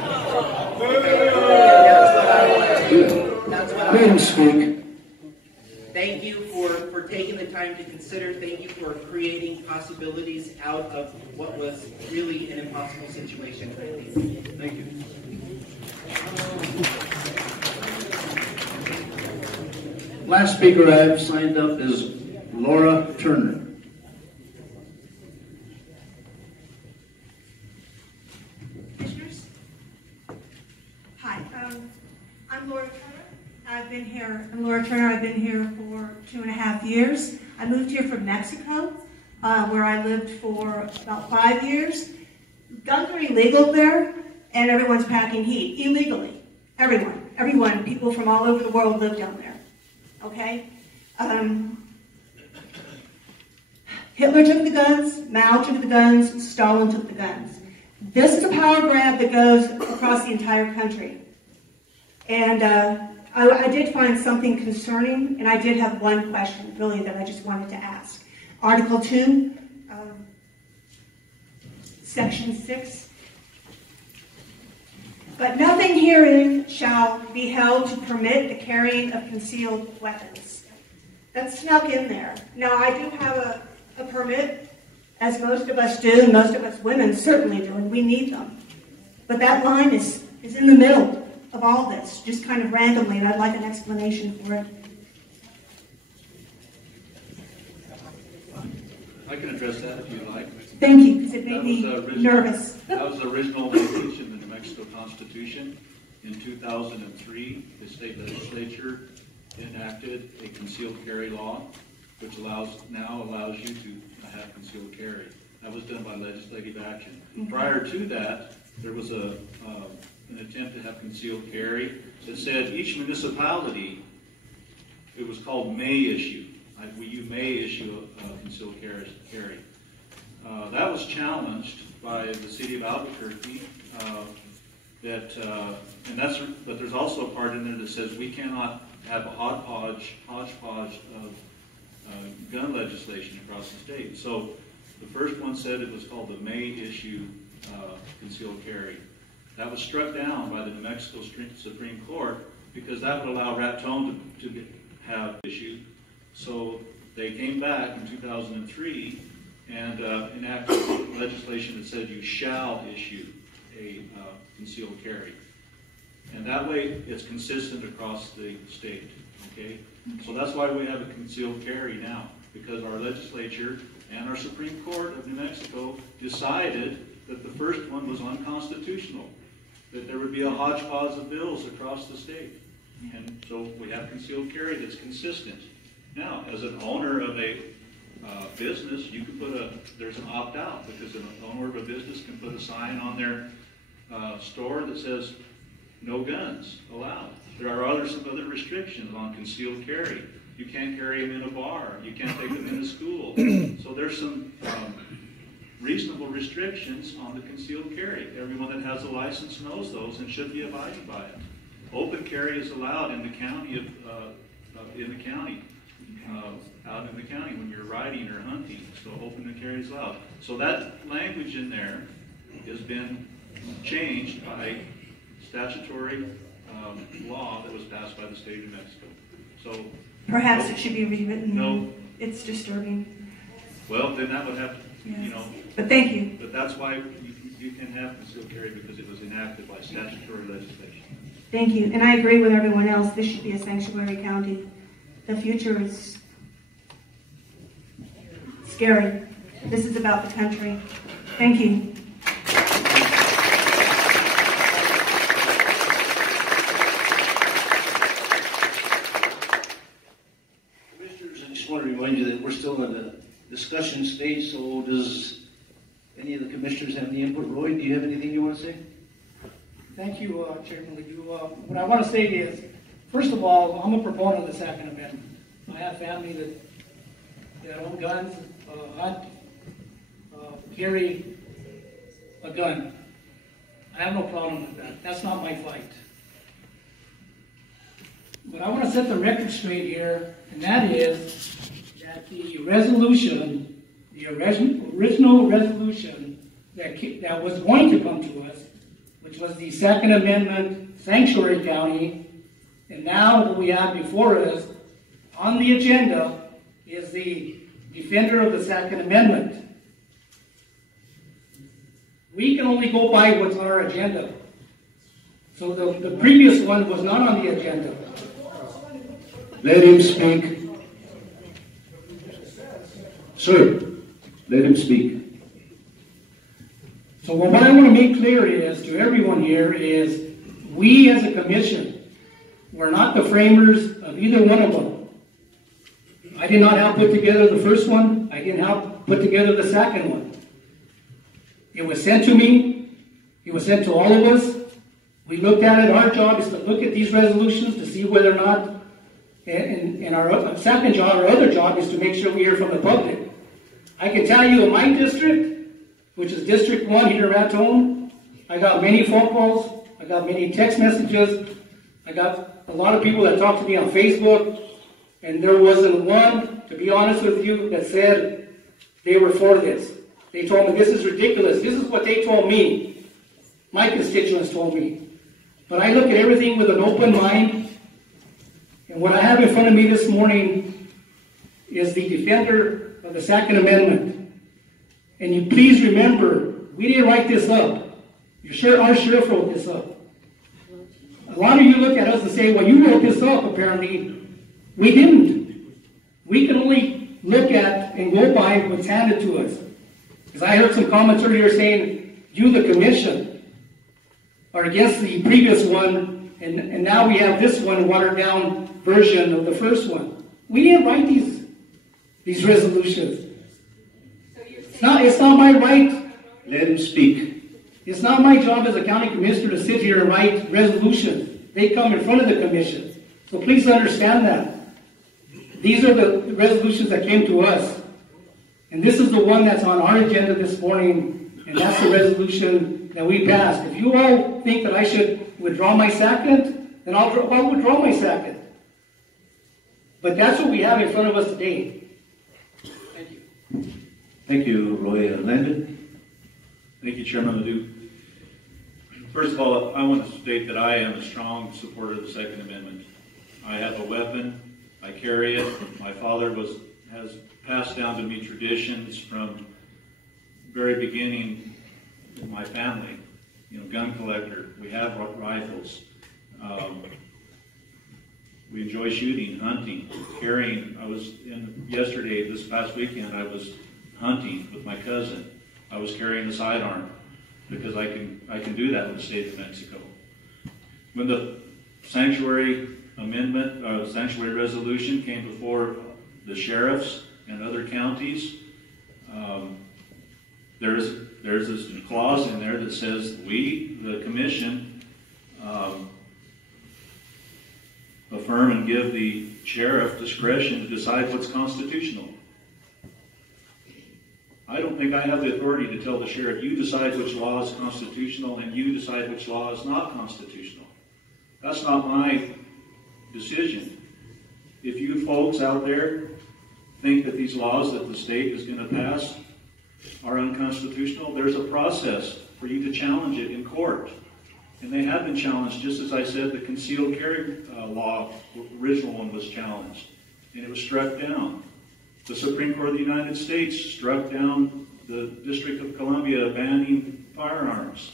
That's what I want to do. Thank you for taking the time to consider. Thank you for creating possibilities out of what was really an impossible situation. Thank you. Last speaker I have signed up is Laura Turner. Commissioners? Hi, I'm Laura Turner. I'm Laura Turner. I've been here for 2.5 years. I moved here from Mexico, where I lived for about 5 years. Guns are illegal there, and everyone's packing heat illegally. Everyone, people from all over the world live down there. Okay? Hitler took the guns, Mao took the guns, Stalin took the guns. This is a power grab that goes across the entire country. And I did find something concerning, and I did have one question, really, that I just wanted to ask. Article 2, Section 6. But nothing herein shall be held to permit the carrying of concealed weapons. That's snuck in there. Now, I do have a permit, as most of us do, and most of us women certainly do, and we need them. But that line is in the middle of all this, just kind of randomly, and I'd like an explanation for it. I can address that if you like. Thank you, because it made me nervous. That was the original language in the New Mexico Constitution. In 2003, the state legislature enacted a concealed carry law, which now allows you to have concealed carry. That was done by legislative action. Prior to that, there was an attempt to have concealed carry that said each municipality, it was called may issue. You may issue a concealed carry. That was challenged by the city of Albuquerque. But there's also a part in there that says we cannot have a hodgepodge of gun legislation across the state. So the first one said it was called the may issue concealed carry. That was struck down by the New Mexico Supreme Court because that would allow Raton to have issued. So they came back in 2003 and enacted legislation that said you shall issue a concealed carry. And that way it's consistent across the state, okay? So that's why we have a concealed carry now, because our legislature and our Supreme Court of New Mexico decided that the first one was unconstitutional, that there would be a hodgepodge of bills across the state. And so we have concealed carry that's consistent. Now, as an owner of a business, you can there's an opt-out, because an owner of a business can put a sign on their store that says, no guns allowed. There are some other restrictions on concealed carry. You can't carry them in a bar. You can't take them in a school. So there's some reasonable restrictions on the concealed carry. Everyone that has a license knows those and should be abiding by it. Open carry is allowed in the county out in the county when you're riding or hunting. So open carry is allowed. So that language in there has been changed by statutory law that was passed by the state of New Mexico. So Perhaps it should be rewritten. No. It's disturbing. well, then that would have to, you know. But thank you. But that's why you can have concealed carry, because it was enacted by statutory legislation. Thank you. And I agree with everyone else. This should be a sanctuary county. The future is scary. This is about the country. Thank you. Commissioners, I just want to remind you that we're still in the discussion stage, so does any of the commissioners have any input? Roy, do you have anything you want to say? Thank you, Chairman Ledoux. What I want to say is, first of all, I'm a proponent of the Second Amendment. I have family that own guns, hunt, carry a gun. I have no problem with that. That's not my fight. But I want to set the record straight here, and that is that the resolution, the original resolution that was going to come to us, which was the Second Amendment Sanctuary County, and now what we have before us on the agenda is the defender of the Second Amendment. We can only go by what's on our agenda. So the previous one was not on the agenda. Let him speak. Sir, let him speak. So what I want to make clear is to everyone here is we as a commission, we're not the framers of either one of them. I did not help put together the first one. I didn't help put together the second one. It was sent to me. It was sent to all of us. We looked at it. Our job is to look at these resolutions to see whether or not, and our second job, our other job is to make sure we hear from the public. I can tell you in my district, which is District 1 here at home, I got many phone calls. I got many text messages. I got a lot of people that talk to me on Facebook, and there wasn't one, to be honest with you, that said they were for this. They told me, this is ridiculous. This is what they told me. My constituents told me. But I look at everything with an open mind, and what I have in front of me this morning is the defender of the Second Amendment. And you please remember, we didn't write this up. Our sheriff wrote this up. A lot of you look at us and say, well, you wrote this up, apparently. We didn't. We can only look at and go by what's handed to us. Because I heard some comments earlier saying, you, the commission, are against the previous one, and now we have this one, watered down version of the first one. We didn't write these resolutions. It's not my right. Let him speak. It's not my job as a county commissioner to sit here and write resolutions. They come in front of the commission. So please understand that. These are the resolutions that came to us. And this is the one that's on our agenda this morning, and that's the resolution that we passed. If you all think that I should withdraw my second, then I'll withdraw my second. But that's what we have in front of us today. Thank you. Thank you, Roy. Landon? Thank you, Chairman Ledoux. First of all, I want to state that I am a strong supporter of the Second Amendment. I have a weapon. I carry it. My father has passed down to me traditions from the very beginning in my family. You know, gun collector. We have rifles. We enjoy shooting, hunting, carrying. This past weekend, I was hunting with my cousin. I was carrying a sidearm because I can do that in the state of Mexico. When the sanctuary amendment, sanctuary resolution came before the sheriffs and other counties, there's this clause in there that says we, the commission, affirm and give the sheriff discretion to decide what's constitutional. I don't think I have the authority to tell the sheriff, you decide which law is constitutional and you decide which law is not constitutional. That's not my decision. If you folks out there think that these laws that the state is going to pass are unconstitutional, there's a process for you to challenge it in court. And they have been challenged, just as I said, the concealed carry law, original one was challenged, and it was struck down. The Supreme Court of the United States struck down the District of Columbia banning firearms.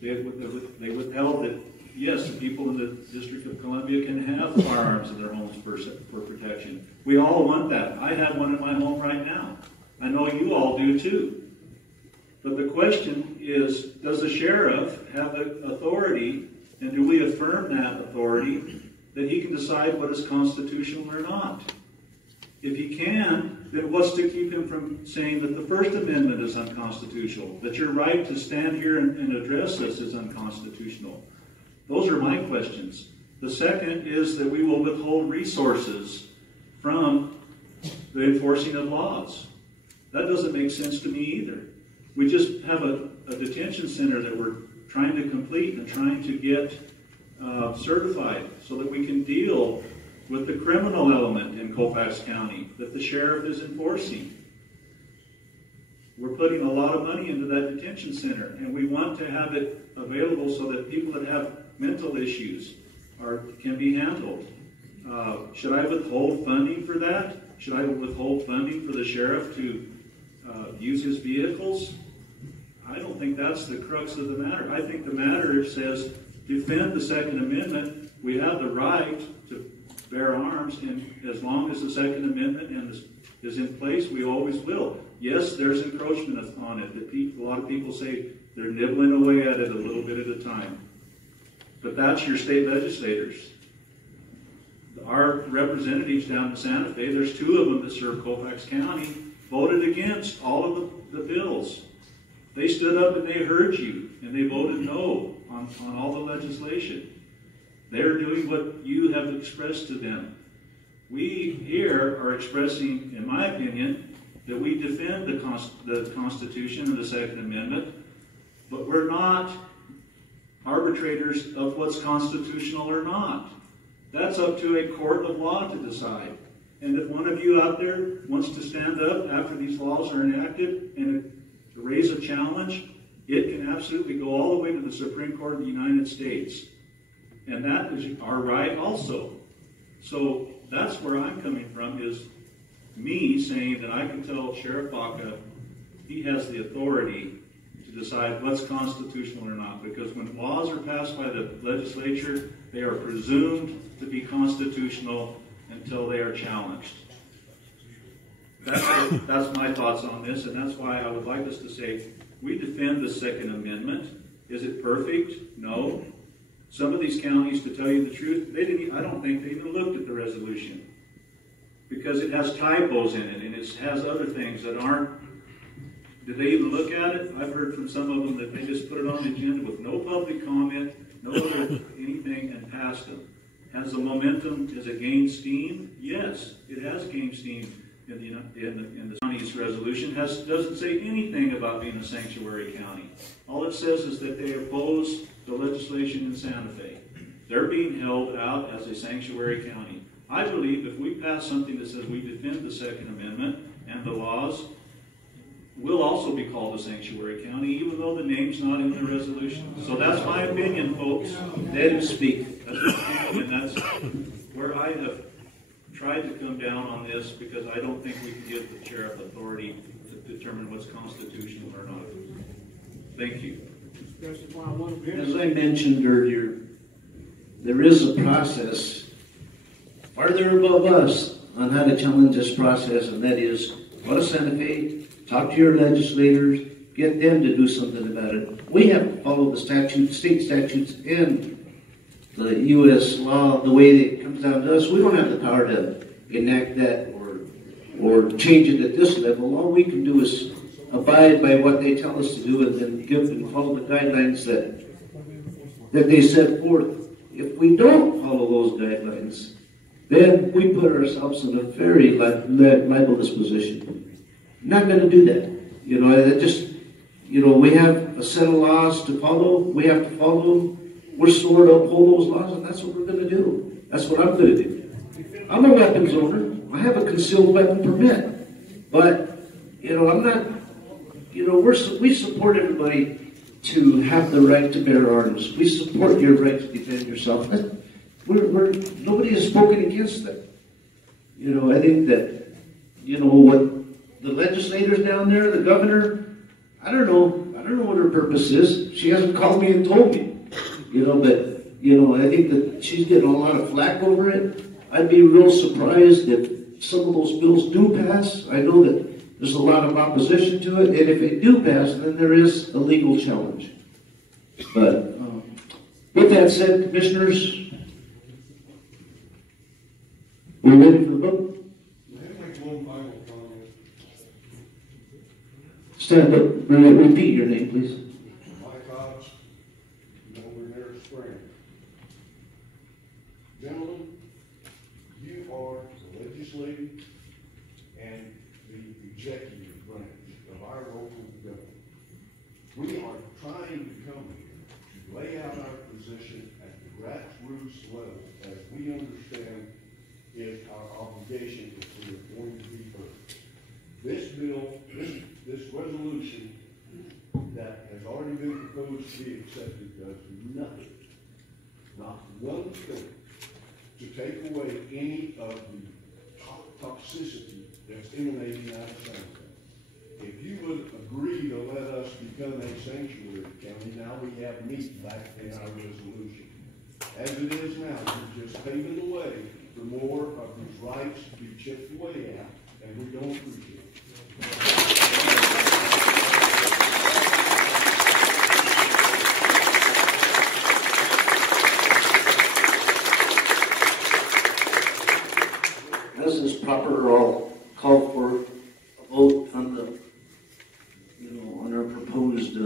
They withheld that, yes, the people in the District of Columbia can have firearms in their homes for protection. We all want that. I have one in my home right now. I know you all do too. But the question is, does the sheriff have the authority, and do we affirm that authority, that he can decide what is constitutional or not? If he can, then what's to keep him from saying that the First Amendment is unconstitutional, that your right to stand here and address us is unconstitutional? Those are my questions. The second is that we will withhold resources from the enforcing of laws. That doesn't make sense to me either. We just have a detention center that we're trying to complete and trying to get certified so that we can deal with the criminal element in Colfax County that the sheriff is enforcing. We're putting a lot of money into that detention center, and we want to have it available so that people that have mental issues can be handled. Should I withhold funding for that? Should I withhold funding for the sheriff to use his vehicles? I don't think that's the crux of the matter. I think the matter says defend the Second Amendment. We have the right to bear arms, and as long as the Second Amendment is in place, we always will. Yes, there's encroachment on it. A lot of people say they're nibbling away at it a little bit at a time. But that's your state legislators. Our representatives down in Santa Fe, there's 2 of them that serve Colfax County, voted against all of the bills. They stood up and they heard you, and they voted no on all the legislation. They're doing what you have expressed to them. We here are expressing, in my opinion, that we defend the Constitution and the Second Amendment, but we're not arbitrators of what's constitutional or not. That's up to a court of law to decide. And if one of you out there wants to stand up after these laws are enacted and to raise a challenge, it can absolutely go all the way to the Supreme Court of the United States. And that is our right also. So that's where I'm coming from, is me saying that I can tell Sheriff Baca he has the authority to decide what's constitutional or not. Because when laws are passed by the legislature, they are presumed to be constitutional until they are challenged. That's my thoughts on this, and that's why I would like us to say, we defend the Second Amendment. Is it perfect? No. Some of these counties, to tell you the truth, I don't think they even looked at the resolution. Because it has typos in it, and it has other things that aren't. Did they even look at it? I've heard from some of them that they just put it on the agenda with no public comment, no other anything, and passed them. Has the momentum, has it gained steam? Yes, it has gained steam in the county's resolution. Doesn't say anything about being a sanctuary county. All it says is that they oppose the legislation in Santa Fe. They're being held out as a sanctuary county. I believe if we pass something that says we defend the Second Amendment and the laws, we'll also be called a sanctuary county, even though the name's not in the resolution. So that's my opinion, folks. Let him speak. And that's where I have tried to come down on this, because I don't think we can give the sheriff authority to determine what's constitutional or not. Thank you. As I mentioned earlier, there is a process farther above us on how to challenge this process, and that is go to Santa Fe, talk to your legislators, get them to do something about it. We have to follow the statutes, state statutes, and the U.S. law the way that it comes down to us. We don't have the power to enact that or change it at this level. All we can do is abide by what they tell us to do, and then give and follow the guidelines that they set forth. If we don't follow those guidelines, then we put ourselves in a very libelous position. Not going to do that. We have a set of laws to follow. We have to follow them. We're sworn to uphold those laws, and that's what we're going to do. That's what I'm going to do. I'm a weapons owner. I have a concealed weapon permit. But, I'm not, we support everybody to have the right to bear arms. We support your right to defend yourself. Nobody has spoken against that. You know, I think that, you know, what the legislators down there, the governor, I don't know what her purpose is. She hasn't called me and told me, you know, but, you know, I think that she's getting a lot of flack over it. I'd be real surprised if some of those bills do pass. I know that there's a lot of opposition to it, and if they do pass, then there is a legal challenge. But with that said, commissioners, we're ready for the vote. Stand up. Repeat your name, please. Mike Hobbs, over there at Spring. Gentlemen, you are the legislative and the executive branch of our local government. We are trying to come here to lay out our position at the grassroots level as we understand is our obligation if we are going to be heard. This bill, this resolution that has already been proposed to be accepted does nothing, not one thing, to take away any of the toxicity that's emanating out of San Antonio. If you would agree to let us become a sanctuary county, now we have meat back in our resolution. As it is now, we're just paving the way for more of these rights to be chipped away at, and we don't appreciate it. As is proper, I'll call for a vote on the, you know, on our proposed. If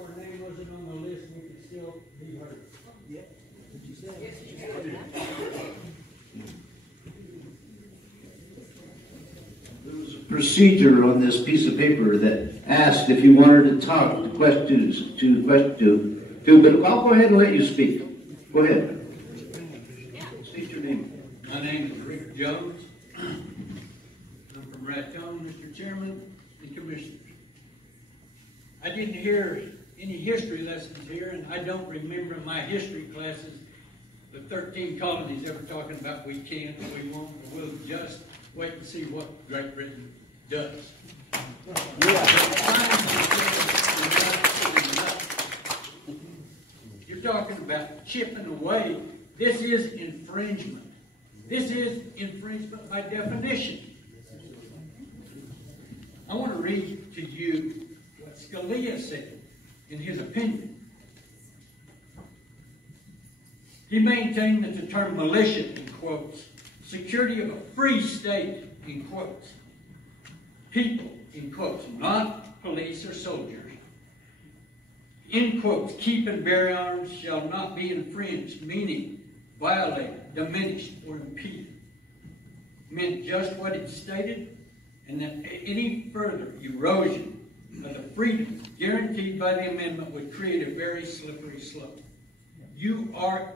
our name wasn't on the list, we could still be heard. Yeah. What you said? There was a procedure on this piece of paper that asked if you wanted to talk to questions, but I'll go ahead and let you speak. Go ahead. State your name. My name is Rick Jones. I'm from Raton, Mr. Chairman and Commissioners. I didn't hear any history lessons here, and I don't remember in my history classes the 13 colonies ever talking about we can't, we won't, or we'll just wait and see what Great Britain does. You're talking about chipping away. This is infringement. This is infringement by definition. I want to read to you what Scalia said in his opinion. He maintained that the term militia, in quotes, security of a free state, in quotes, people, in quotes, not police or soldiers, in quotes, keep and bear arms shall not be infringed, meaning violated, diminished, or impeded, meant just what it stated, and that any further erosion of the freedom guaranteed by the amendment would create a very slippery slope. You are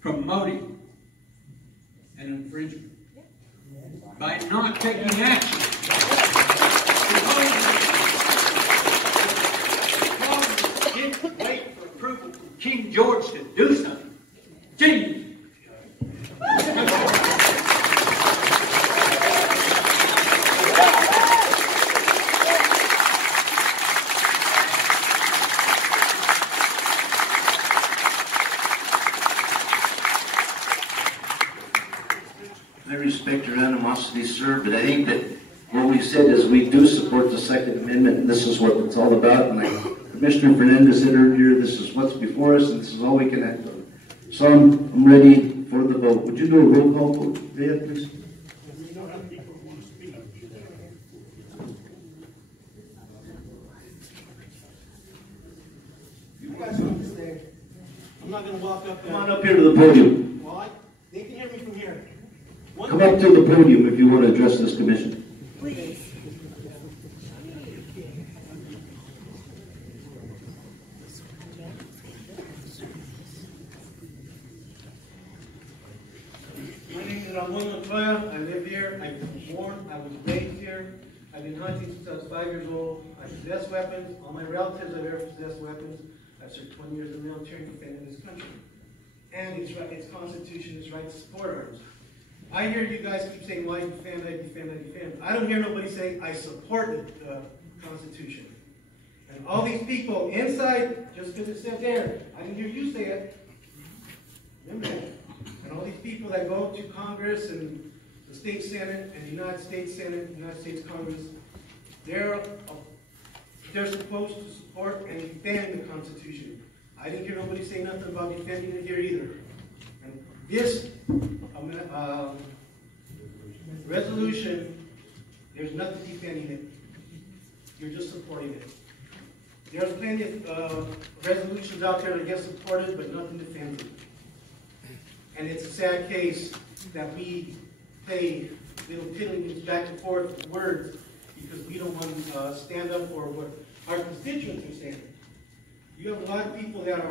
promoting an infringement by not taking action. Because didn't wait for approval from King George to do something. Genius. I respect your animosity, sir, but I think that what we said is we do support the Second Amendment, and this is what it's all about. And like Commissioner Fernandez said earlier, this is what's before us, and this is all we can act on. So I'm ready for the vote. Would you do a roll call vote, Ed, please? You guys understand? I'm not going to walk up there. Come on up here to the podium. Well, they can hear me from here. Come up to the podium if you want to address this commission. Please. My name is Ramon Montoya. I live here. I was born. I was raised here. I've been hunting since I was 5 years old. I possess weapons. All my relatives have ever possessed weapons. I've served 20 years in the military defending this country. And its Constitution, its right to support arms. I hear you guys keep saying, well, I defend, I defend, I defend. I don't hear nobody saying, I support the Constitution. And all these people inside, just because it said there, I didn't hear you say it. Remember that. And all these people that go to Congress and the state Senate and the United States Senate, United States Congress, they're supposed to support and defend the Constitution. I didn't hear nobody say nothing about defending it here either. And this resolution, there's nothing defending it. You're just supporting it. There's plenty of resolutions out there that get supported, but nothing defends it. And it's a sad case that we play little tiddlywinks back and forth with words because we don't want to stand up for what our constituents are saying. You have a lot of people that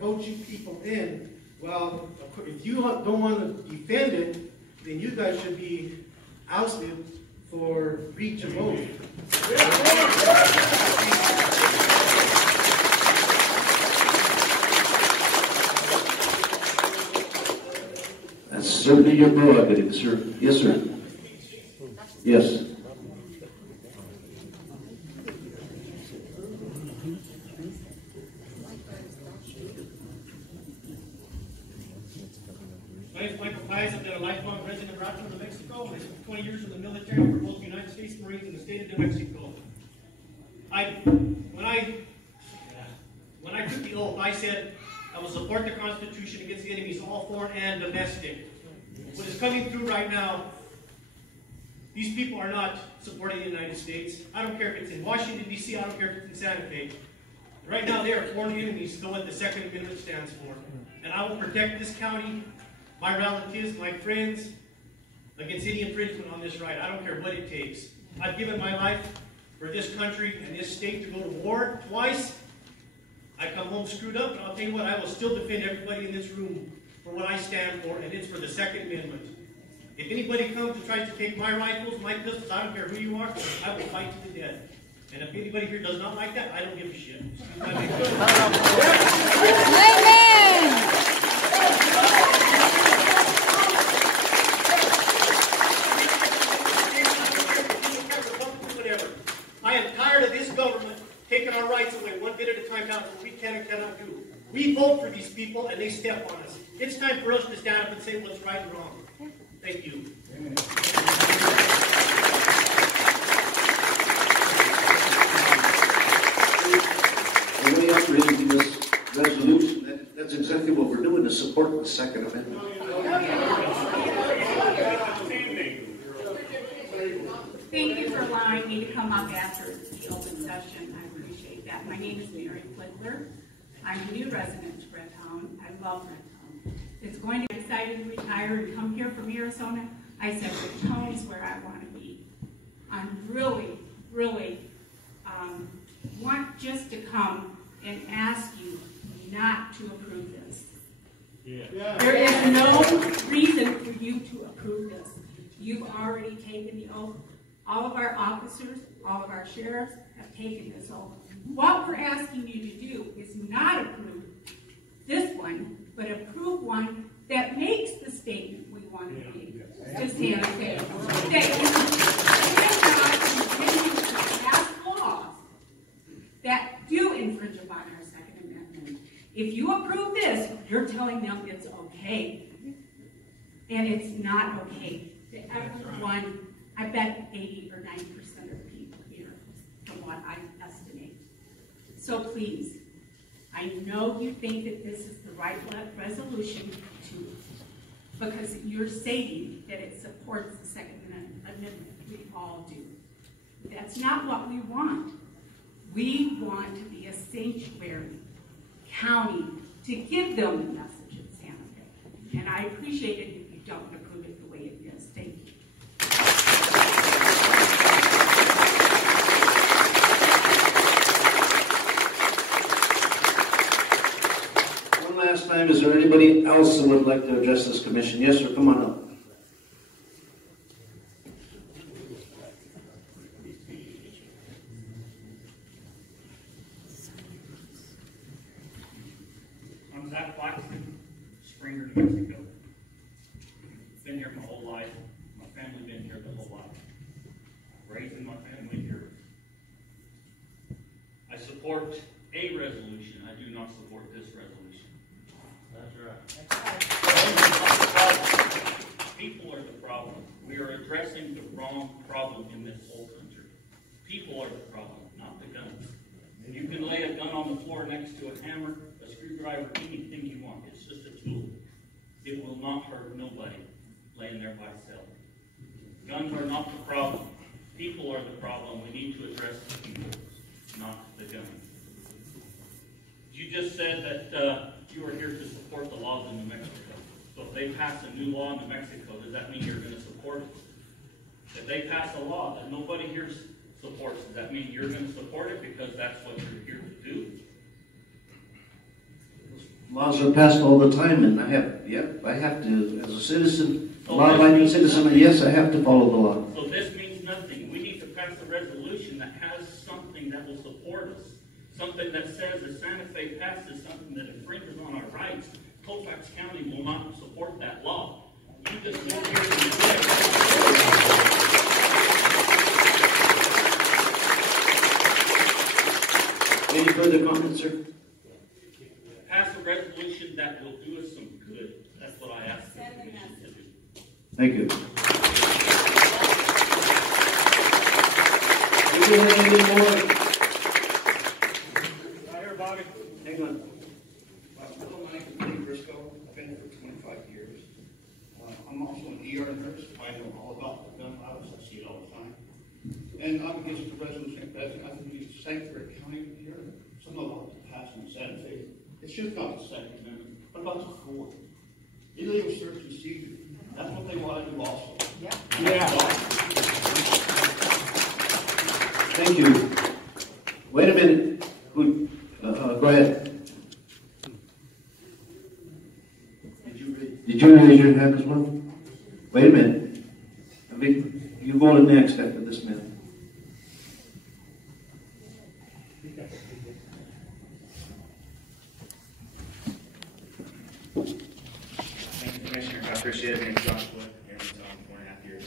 vote you people in. Well, if you don't want to defend it, then you guys should be ousted for breach of oath. That's certainly your prerogative, sir. Yes, sir. Yes. My name is Michael Pies. I've been a lifelong resident of Rochester, New Mexico. I spent 20 years in the military for both the United States Marines and the state of New Mexico. When I took the oath, I said I will support the Constitution against the enemies, all foreign and domestic. What is coming through right now, these people are not supporting the United States. I don't care if it's in Washington, D.C., I don't care if it's in Santa Fe. Right now, they are foreign enemies to what the Second Amendment stands for. And I will protect this county, my relatives, my friends, against any infringement on this right. I don't care what it takes. I've given my life for this country and this state to go to war twice. I come home screwed up, and I'll tell you what, I will still defend everybody in this room for what I stand for, and it's for the Second Amendment. If anybody comes and tries to take my rifles, my pistols, I don't care who you are, I will fight to the death. And if anybody here does not like that, I don't give a shit. I am tired of this government taking our rights away one bit at a time down what we can and cannot do. We vote for these people and they step on us. It's time for us to stand up and say what's right and wrong. Thank you. Anybody else reading this resolution? That's exactly what we're doing, is support the Second Amendment. Thank you for allowing me to come up after the open session. I appreciate that. My name is Mary Flickler. I'm a new resident of Red Town. I love Red Town. It's going to be excited to retire and come here from Arizona. I said Red Town is where I want to be. I'm really want just to come and ask you not to approve this. Yeah. There is no reason for you to approve this. You've already taken the oath. All of our officers, all of our sheriffs have taken this oath. What we're asking you to do is not approve this one, but approve one that makes the statement we want to be. To Santa Fe. Pass laws that do infringe upon our Second Amendment. If you approve this, you're telling them it's okay. And it's not okay. Everyone, I bet 80 or 90% of the people here, from what I estimate. So please, I know you think that this is the right resolution because you're saying that it supports the Second Amendment. We all do. That's not what we want. We want to be a sanctuary county to give them the message in Santa Fe. And I appreciate it if you don't approve it the way it is. Thank you. One last time, is there anybody else that would like to address this commission? Yes, sir, come on up. support a resolution. I do not support this resolution. That's right. People are the problem. We are addressing the wrong problem in this whole country. People are the problem, not the guns. You can lay a gun on the floor next to a hammer, a screwdriver, anything you want. It's just a tool. It will not hurt nobody laying there by itself. Guns are not the problem. People are the problem. We need to address the people, not the guns. You just said that you are here to support the laws in New Mexico. So if they pass a new law in New Mexico, does that mean you're going to support it? If they pass a law that nobody here supports, does that mean you're going to support it because that's what you're here to do? Laws are passed all the time, and I have to, as a citizen, a law-abiding citizen, and yes, I have to follow the law. So this means nothing. We need to pass a resolution that has something that will support us. Something that says if Santa Fe passes something that infringes on our rights, Colfax County will not support that law. You just want here to Any further comments, sir? pass a resolution that will do us some good. That's what I ask the commission to do. Thank you. Do we have any more? Hi, everybody. Hang on. My name is Lee Briscoe. I've been here for 25 years. I'm also an ER nurse. I know all about the gun violence. I see it all the time. And I'm against the resolution passing. I think we need to sanctuary county here. Some of them passed in Santa Fe. It's just not the Second Amendment. What about the fourth? Illegal search and seizure. That's what they want to do also. Yeah. Thank you. Wait a minute. Go ahead. Did you raise your hand as well? Wait a minute. I mean, you go to next after this man. Thank you, Commissioner. I appreciate it. My name is Josh Wood. Here in 4.5 years.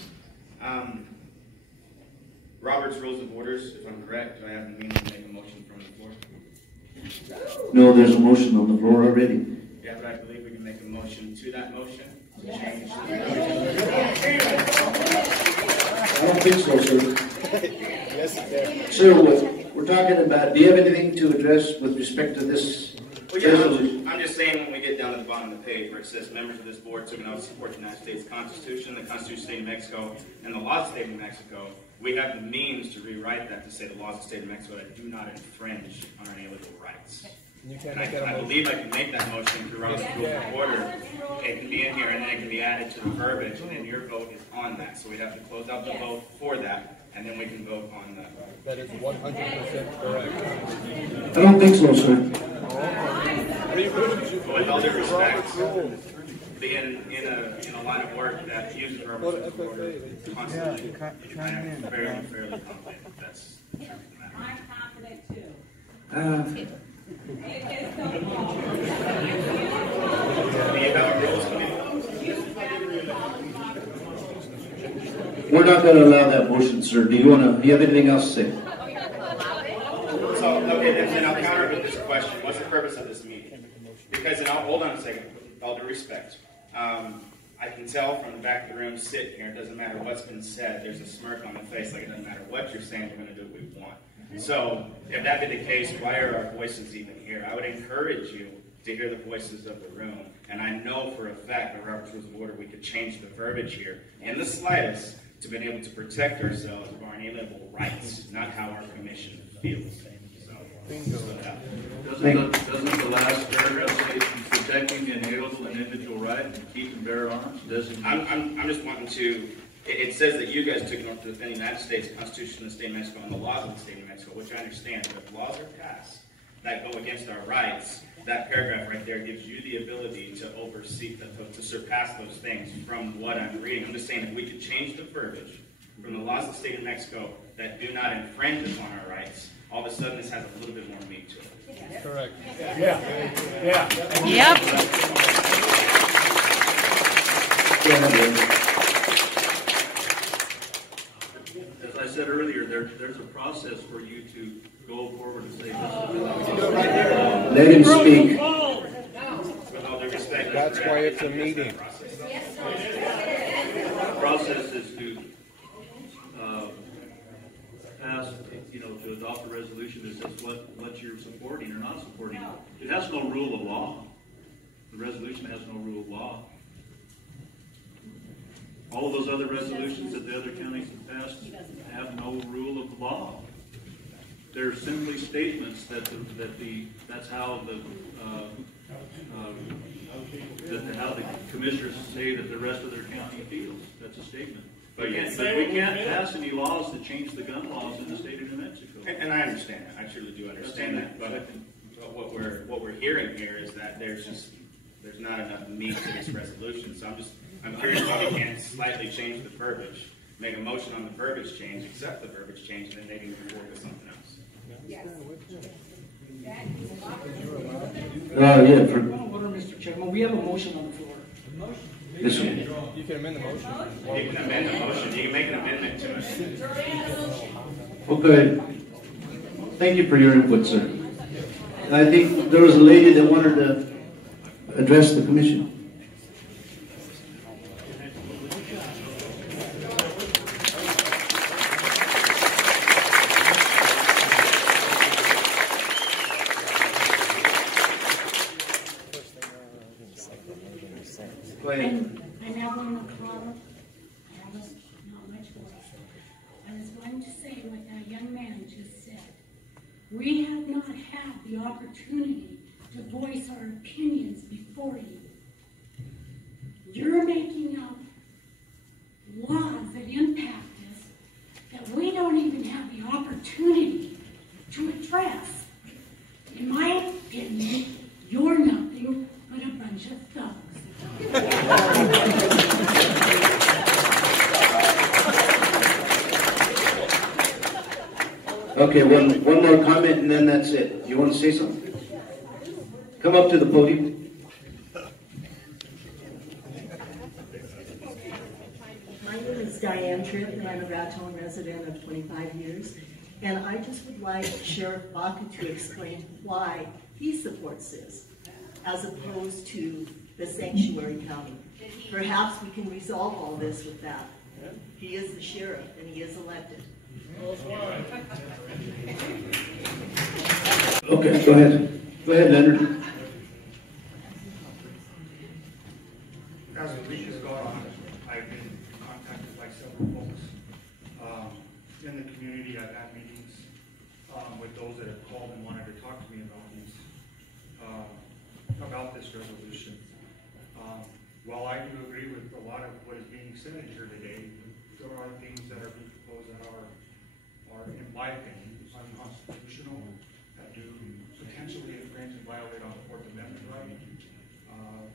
Robert's Rules of Orders, if I'm correct, do I have the means to make a motion from the floor? No, there's a motion on the floor already. Yeah, but I believe we can make a motion to that motion. I don't think so, sir. Yes, it Sir, we're talking about, do you have anything to address with respect to this? Well, yeah, I'm just saying when we get down to the bottom of the page where it says members of this board took an oath to support the United States Constitution, the Constitution of the State of New Mexico, and the laws of the State of New Mexico, we have the means to rewrite that to say the laws of the State of New Mexico that do not infringe on our inalienable rights. And I believe I can make that motion through Robert's Rules of Order. It can be in here and then it can be added to the verbiage, and then your vote is on that. So we'd have to close out the vote for that, and then we can vote on that. That is 100% correct. I don't think so, sir. With all due respect, being in a line of work that uses Robert's Rules of Order constantly, I am fairly confident that's the truth of the matter. I'm confident too. We're not going to allow that motion, sir. Do you have anything else to say? So, okay, then I'll counter with this question. What's the purpose of this meeting? Because, and I'll hold on a second, with all due respect. I can tell from the back of the room, sitting here, it doesn't matter what's been said, there's a smirk on the face, like it doesn't matter what you're saying, we're going to do what we want. So, if that be the case, why are our voices even here? I would encourage you to hear the voices of the room. And I know for a fact by Robert's Rules of Order we could change the verbiage here in the slightest to be able to protect ourselves of our inalienable rights, not how our commission feels. Doesn't the last paragraph say protecting the inalienable and individual right and keep and bear arms? I'm just wanting to. It says that you guys took an oath to defend the United States Constitution of the State of Mexico and the laws of the State of Mexico, which I understand. But if laws are passed that go against our rights, that paragraph right there gives you the ability to oversee, to surpass those things from what I'm reading. I'm just saying if we could change the verbiage from the laws of the State of Mexico that do not infringe upon our rights, all of a sudden this has a little bit more meat to it. Correct. Yeah. Yep. As I said earlier, there there's a process for you to go forward and say this. Let him speak. With all due respect, That's why it's a meeting. The process is to pass, to adopt a resolution that says what you're supporting or not supporting. It has no rule of law. The resolution has no rule of law. All of those other resolutions that the other counties have passed have no rule of law. They're simply statements that's how how the commissioners say that the rest of their county feels. That's a statement. But we can't pass any laws that change the gun laws in the state of New Mexico. And I understand that. I truly do understand that. But what we're hearing here is that there's not enough meat to this resolution. So I'm curious why we can't slightly change the verbiage, make a motion on the verbiage change, accept the verbiage change, and then maybe move forward with something else. Yes. Order, Mr. Chairman. We have a motion on the floor. This one. You can amend the motion. You can amend the motion. You can make an amendment to it. Okay. Thank you for your input, sir. I think there was a lady that wanted to address the commission. Go ahead. I'm Evelyn McCall. I have not much voice. I was going to say what that young man just said. We have not had the opportunity to voice our opinions before you. You're making up laws that impact us that we don't even have the opportunity to address. In my opinion, you're nothing but a bunch of thugs. Okay, one more comment and then that's it. You want to say something? Come up to the podium. My name is Diane Tripp, and I'm a Raton resident of 25 years. And I just would like Sheriff Baca to explain why he supports this, as opposed to the sanctuary county. Perhaps we can resolve all this with that. He is the sheriff, and he is elected. Okay, go ahead. Go ahead, Leonard. As the week has gone on, I've been contacted by several folks in the community. I've had meetings with those that have called and wanted to talk to me about this resolution. While I do agree with a lot of what is being said here today, there are things that are being proposed that are in my opinion, unconstitutional, that do potentially infringe and violate on the Fourth Amendment right,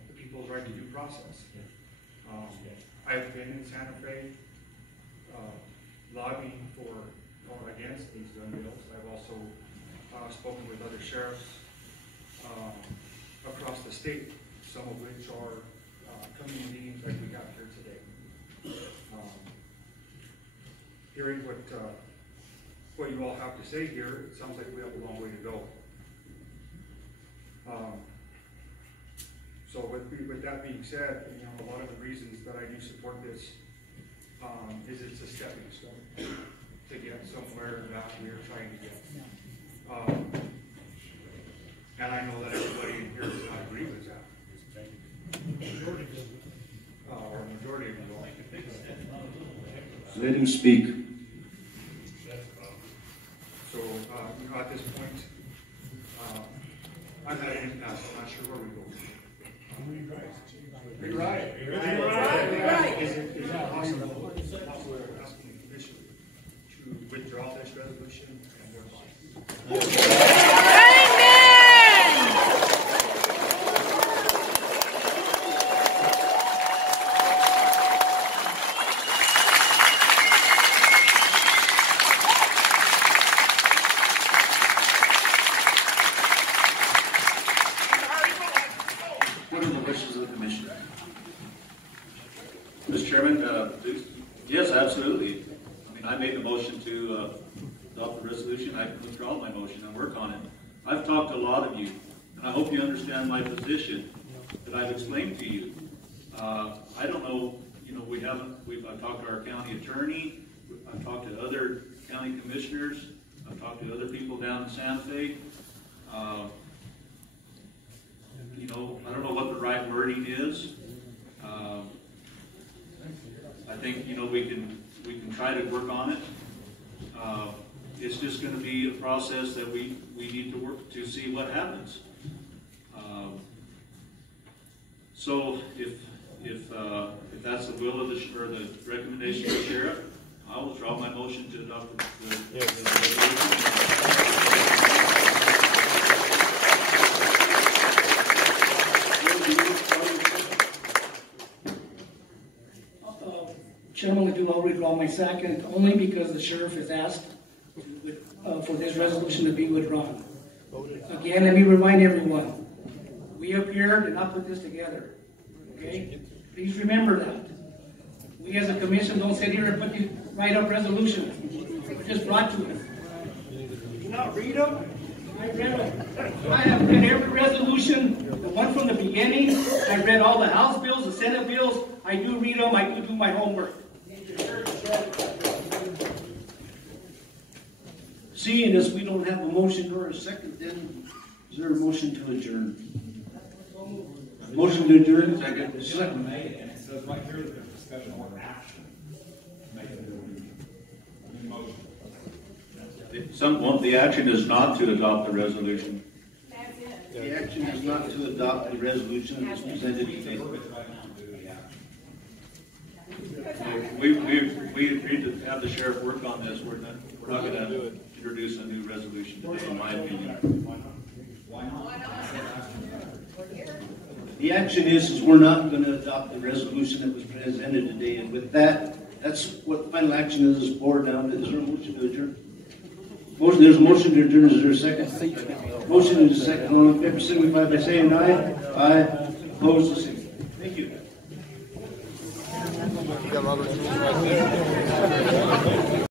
the people's right to due process. I've been in Santa Fe lobbying for or against these gun bills. I've also spoken with other sheriffs across the state, some of which are coming to meetings like we got here today. Hearing what you all have to say here, it sounds like we have a long way to go. So with that being said, a lot of the reasons that I do support this is it's a stepping stone to get somewhere that we're trying to get. And I know that everybody in here does not agree with that. Or a majority of you all. Let him speak. So, at this point, I'm at an impasse. I'm not sure where we go. Rewrite. Is it possible we're asking the commission to withdraw this resolution and thereby? What are the wishes of the commission? Mr. Chairman, yes, absolutely. I mean, and I made the motion to adopt the resolution. I can withdraw my motion and work on it. I've talked to a lot of you, and I hope you understand my position that I've explained to you. I don't know, I've talked to our county attorney, I've talked to other county commissioners, I've talked to other people down in Santa Fe. I don't know what the right wording is. I think, we can try to work on it. It's just going to be a process that we need to work to see what happens. So if that's the will of the recommendation of the sheriff, I will withdraw my motion to adopt the resolution. Chairman, I do not withdraw my second, only because the sheriff has asked for this resolution to be withdrawn. Again, let me remind everyone, we up here did not put this together, okay? Please remember that. We as a commission don't sit here and write up resolutions. We're just brought to it. Did you not read them? I read them. I have read every resolution, the one from the beginning. I read all the House bills, the Senate bills. I do read them. I do my homework. Seeing as we don't have a motion or a second, then is there a motion to adjourn? Motion to adjourn? Second. Second. And it says right here that there's discussion or action. Make a motion. The action is not to adopt the resolution. The action is not to adopt the resolution as presented today. We agreed to have the sheriff work on this. We're not going to introduce a new resolution today, in my opinion. Why not? The action is we're not going to adopt the resolution that was presented today, and with that, that's what the final action is board down. Is there a motion to adjourn? There's a motion to adjourn. Is there a second? Motion is a second. All in favor, signify by saying aye. Aye. Opposed, the same. Thank you.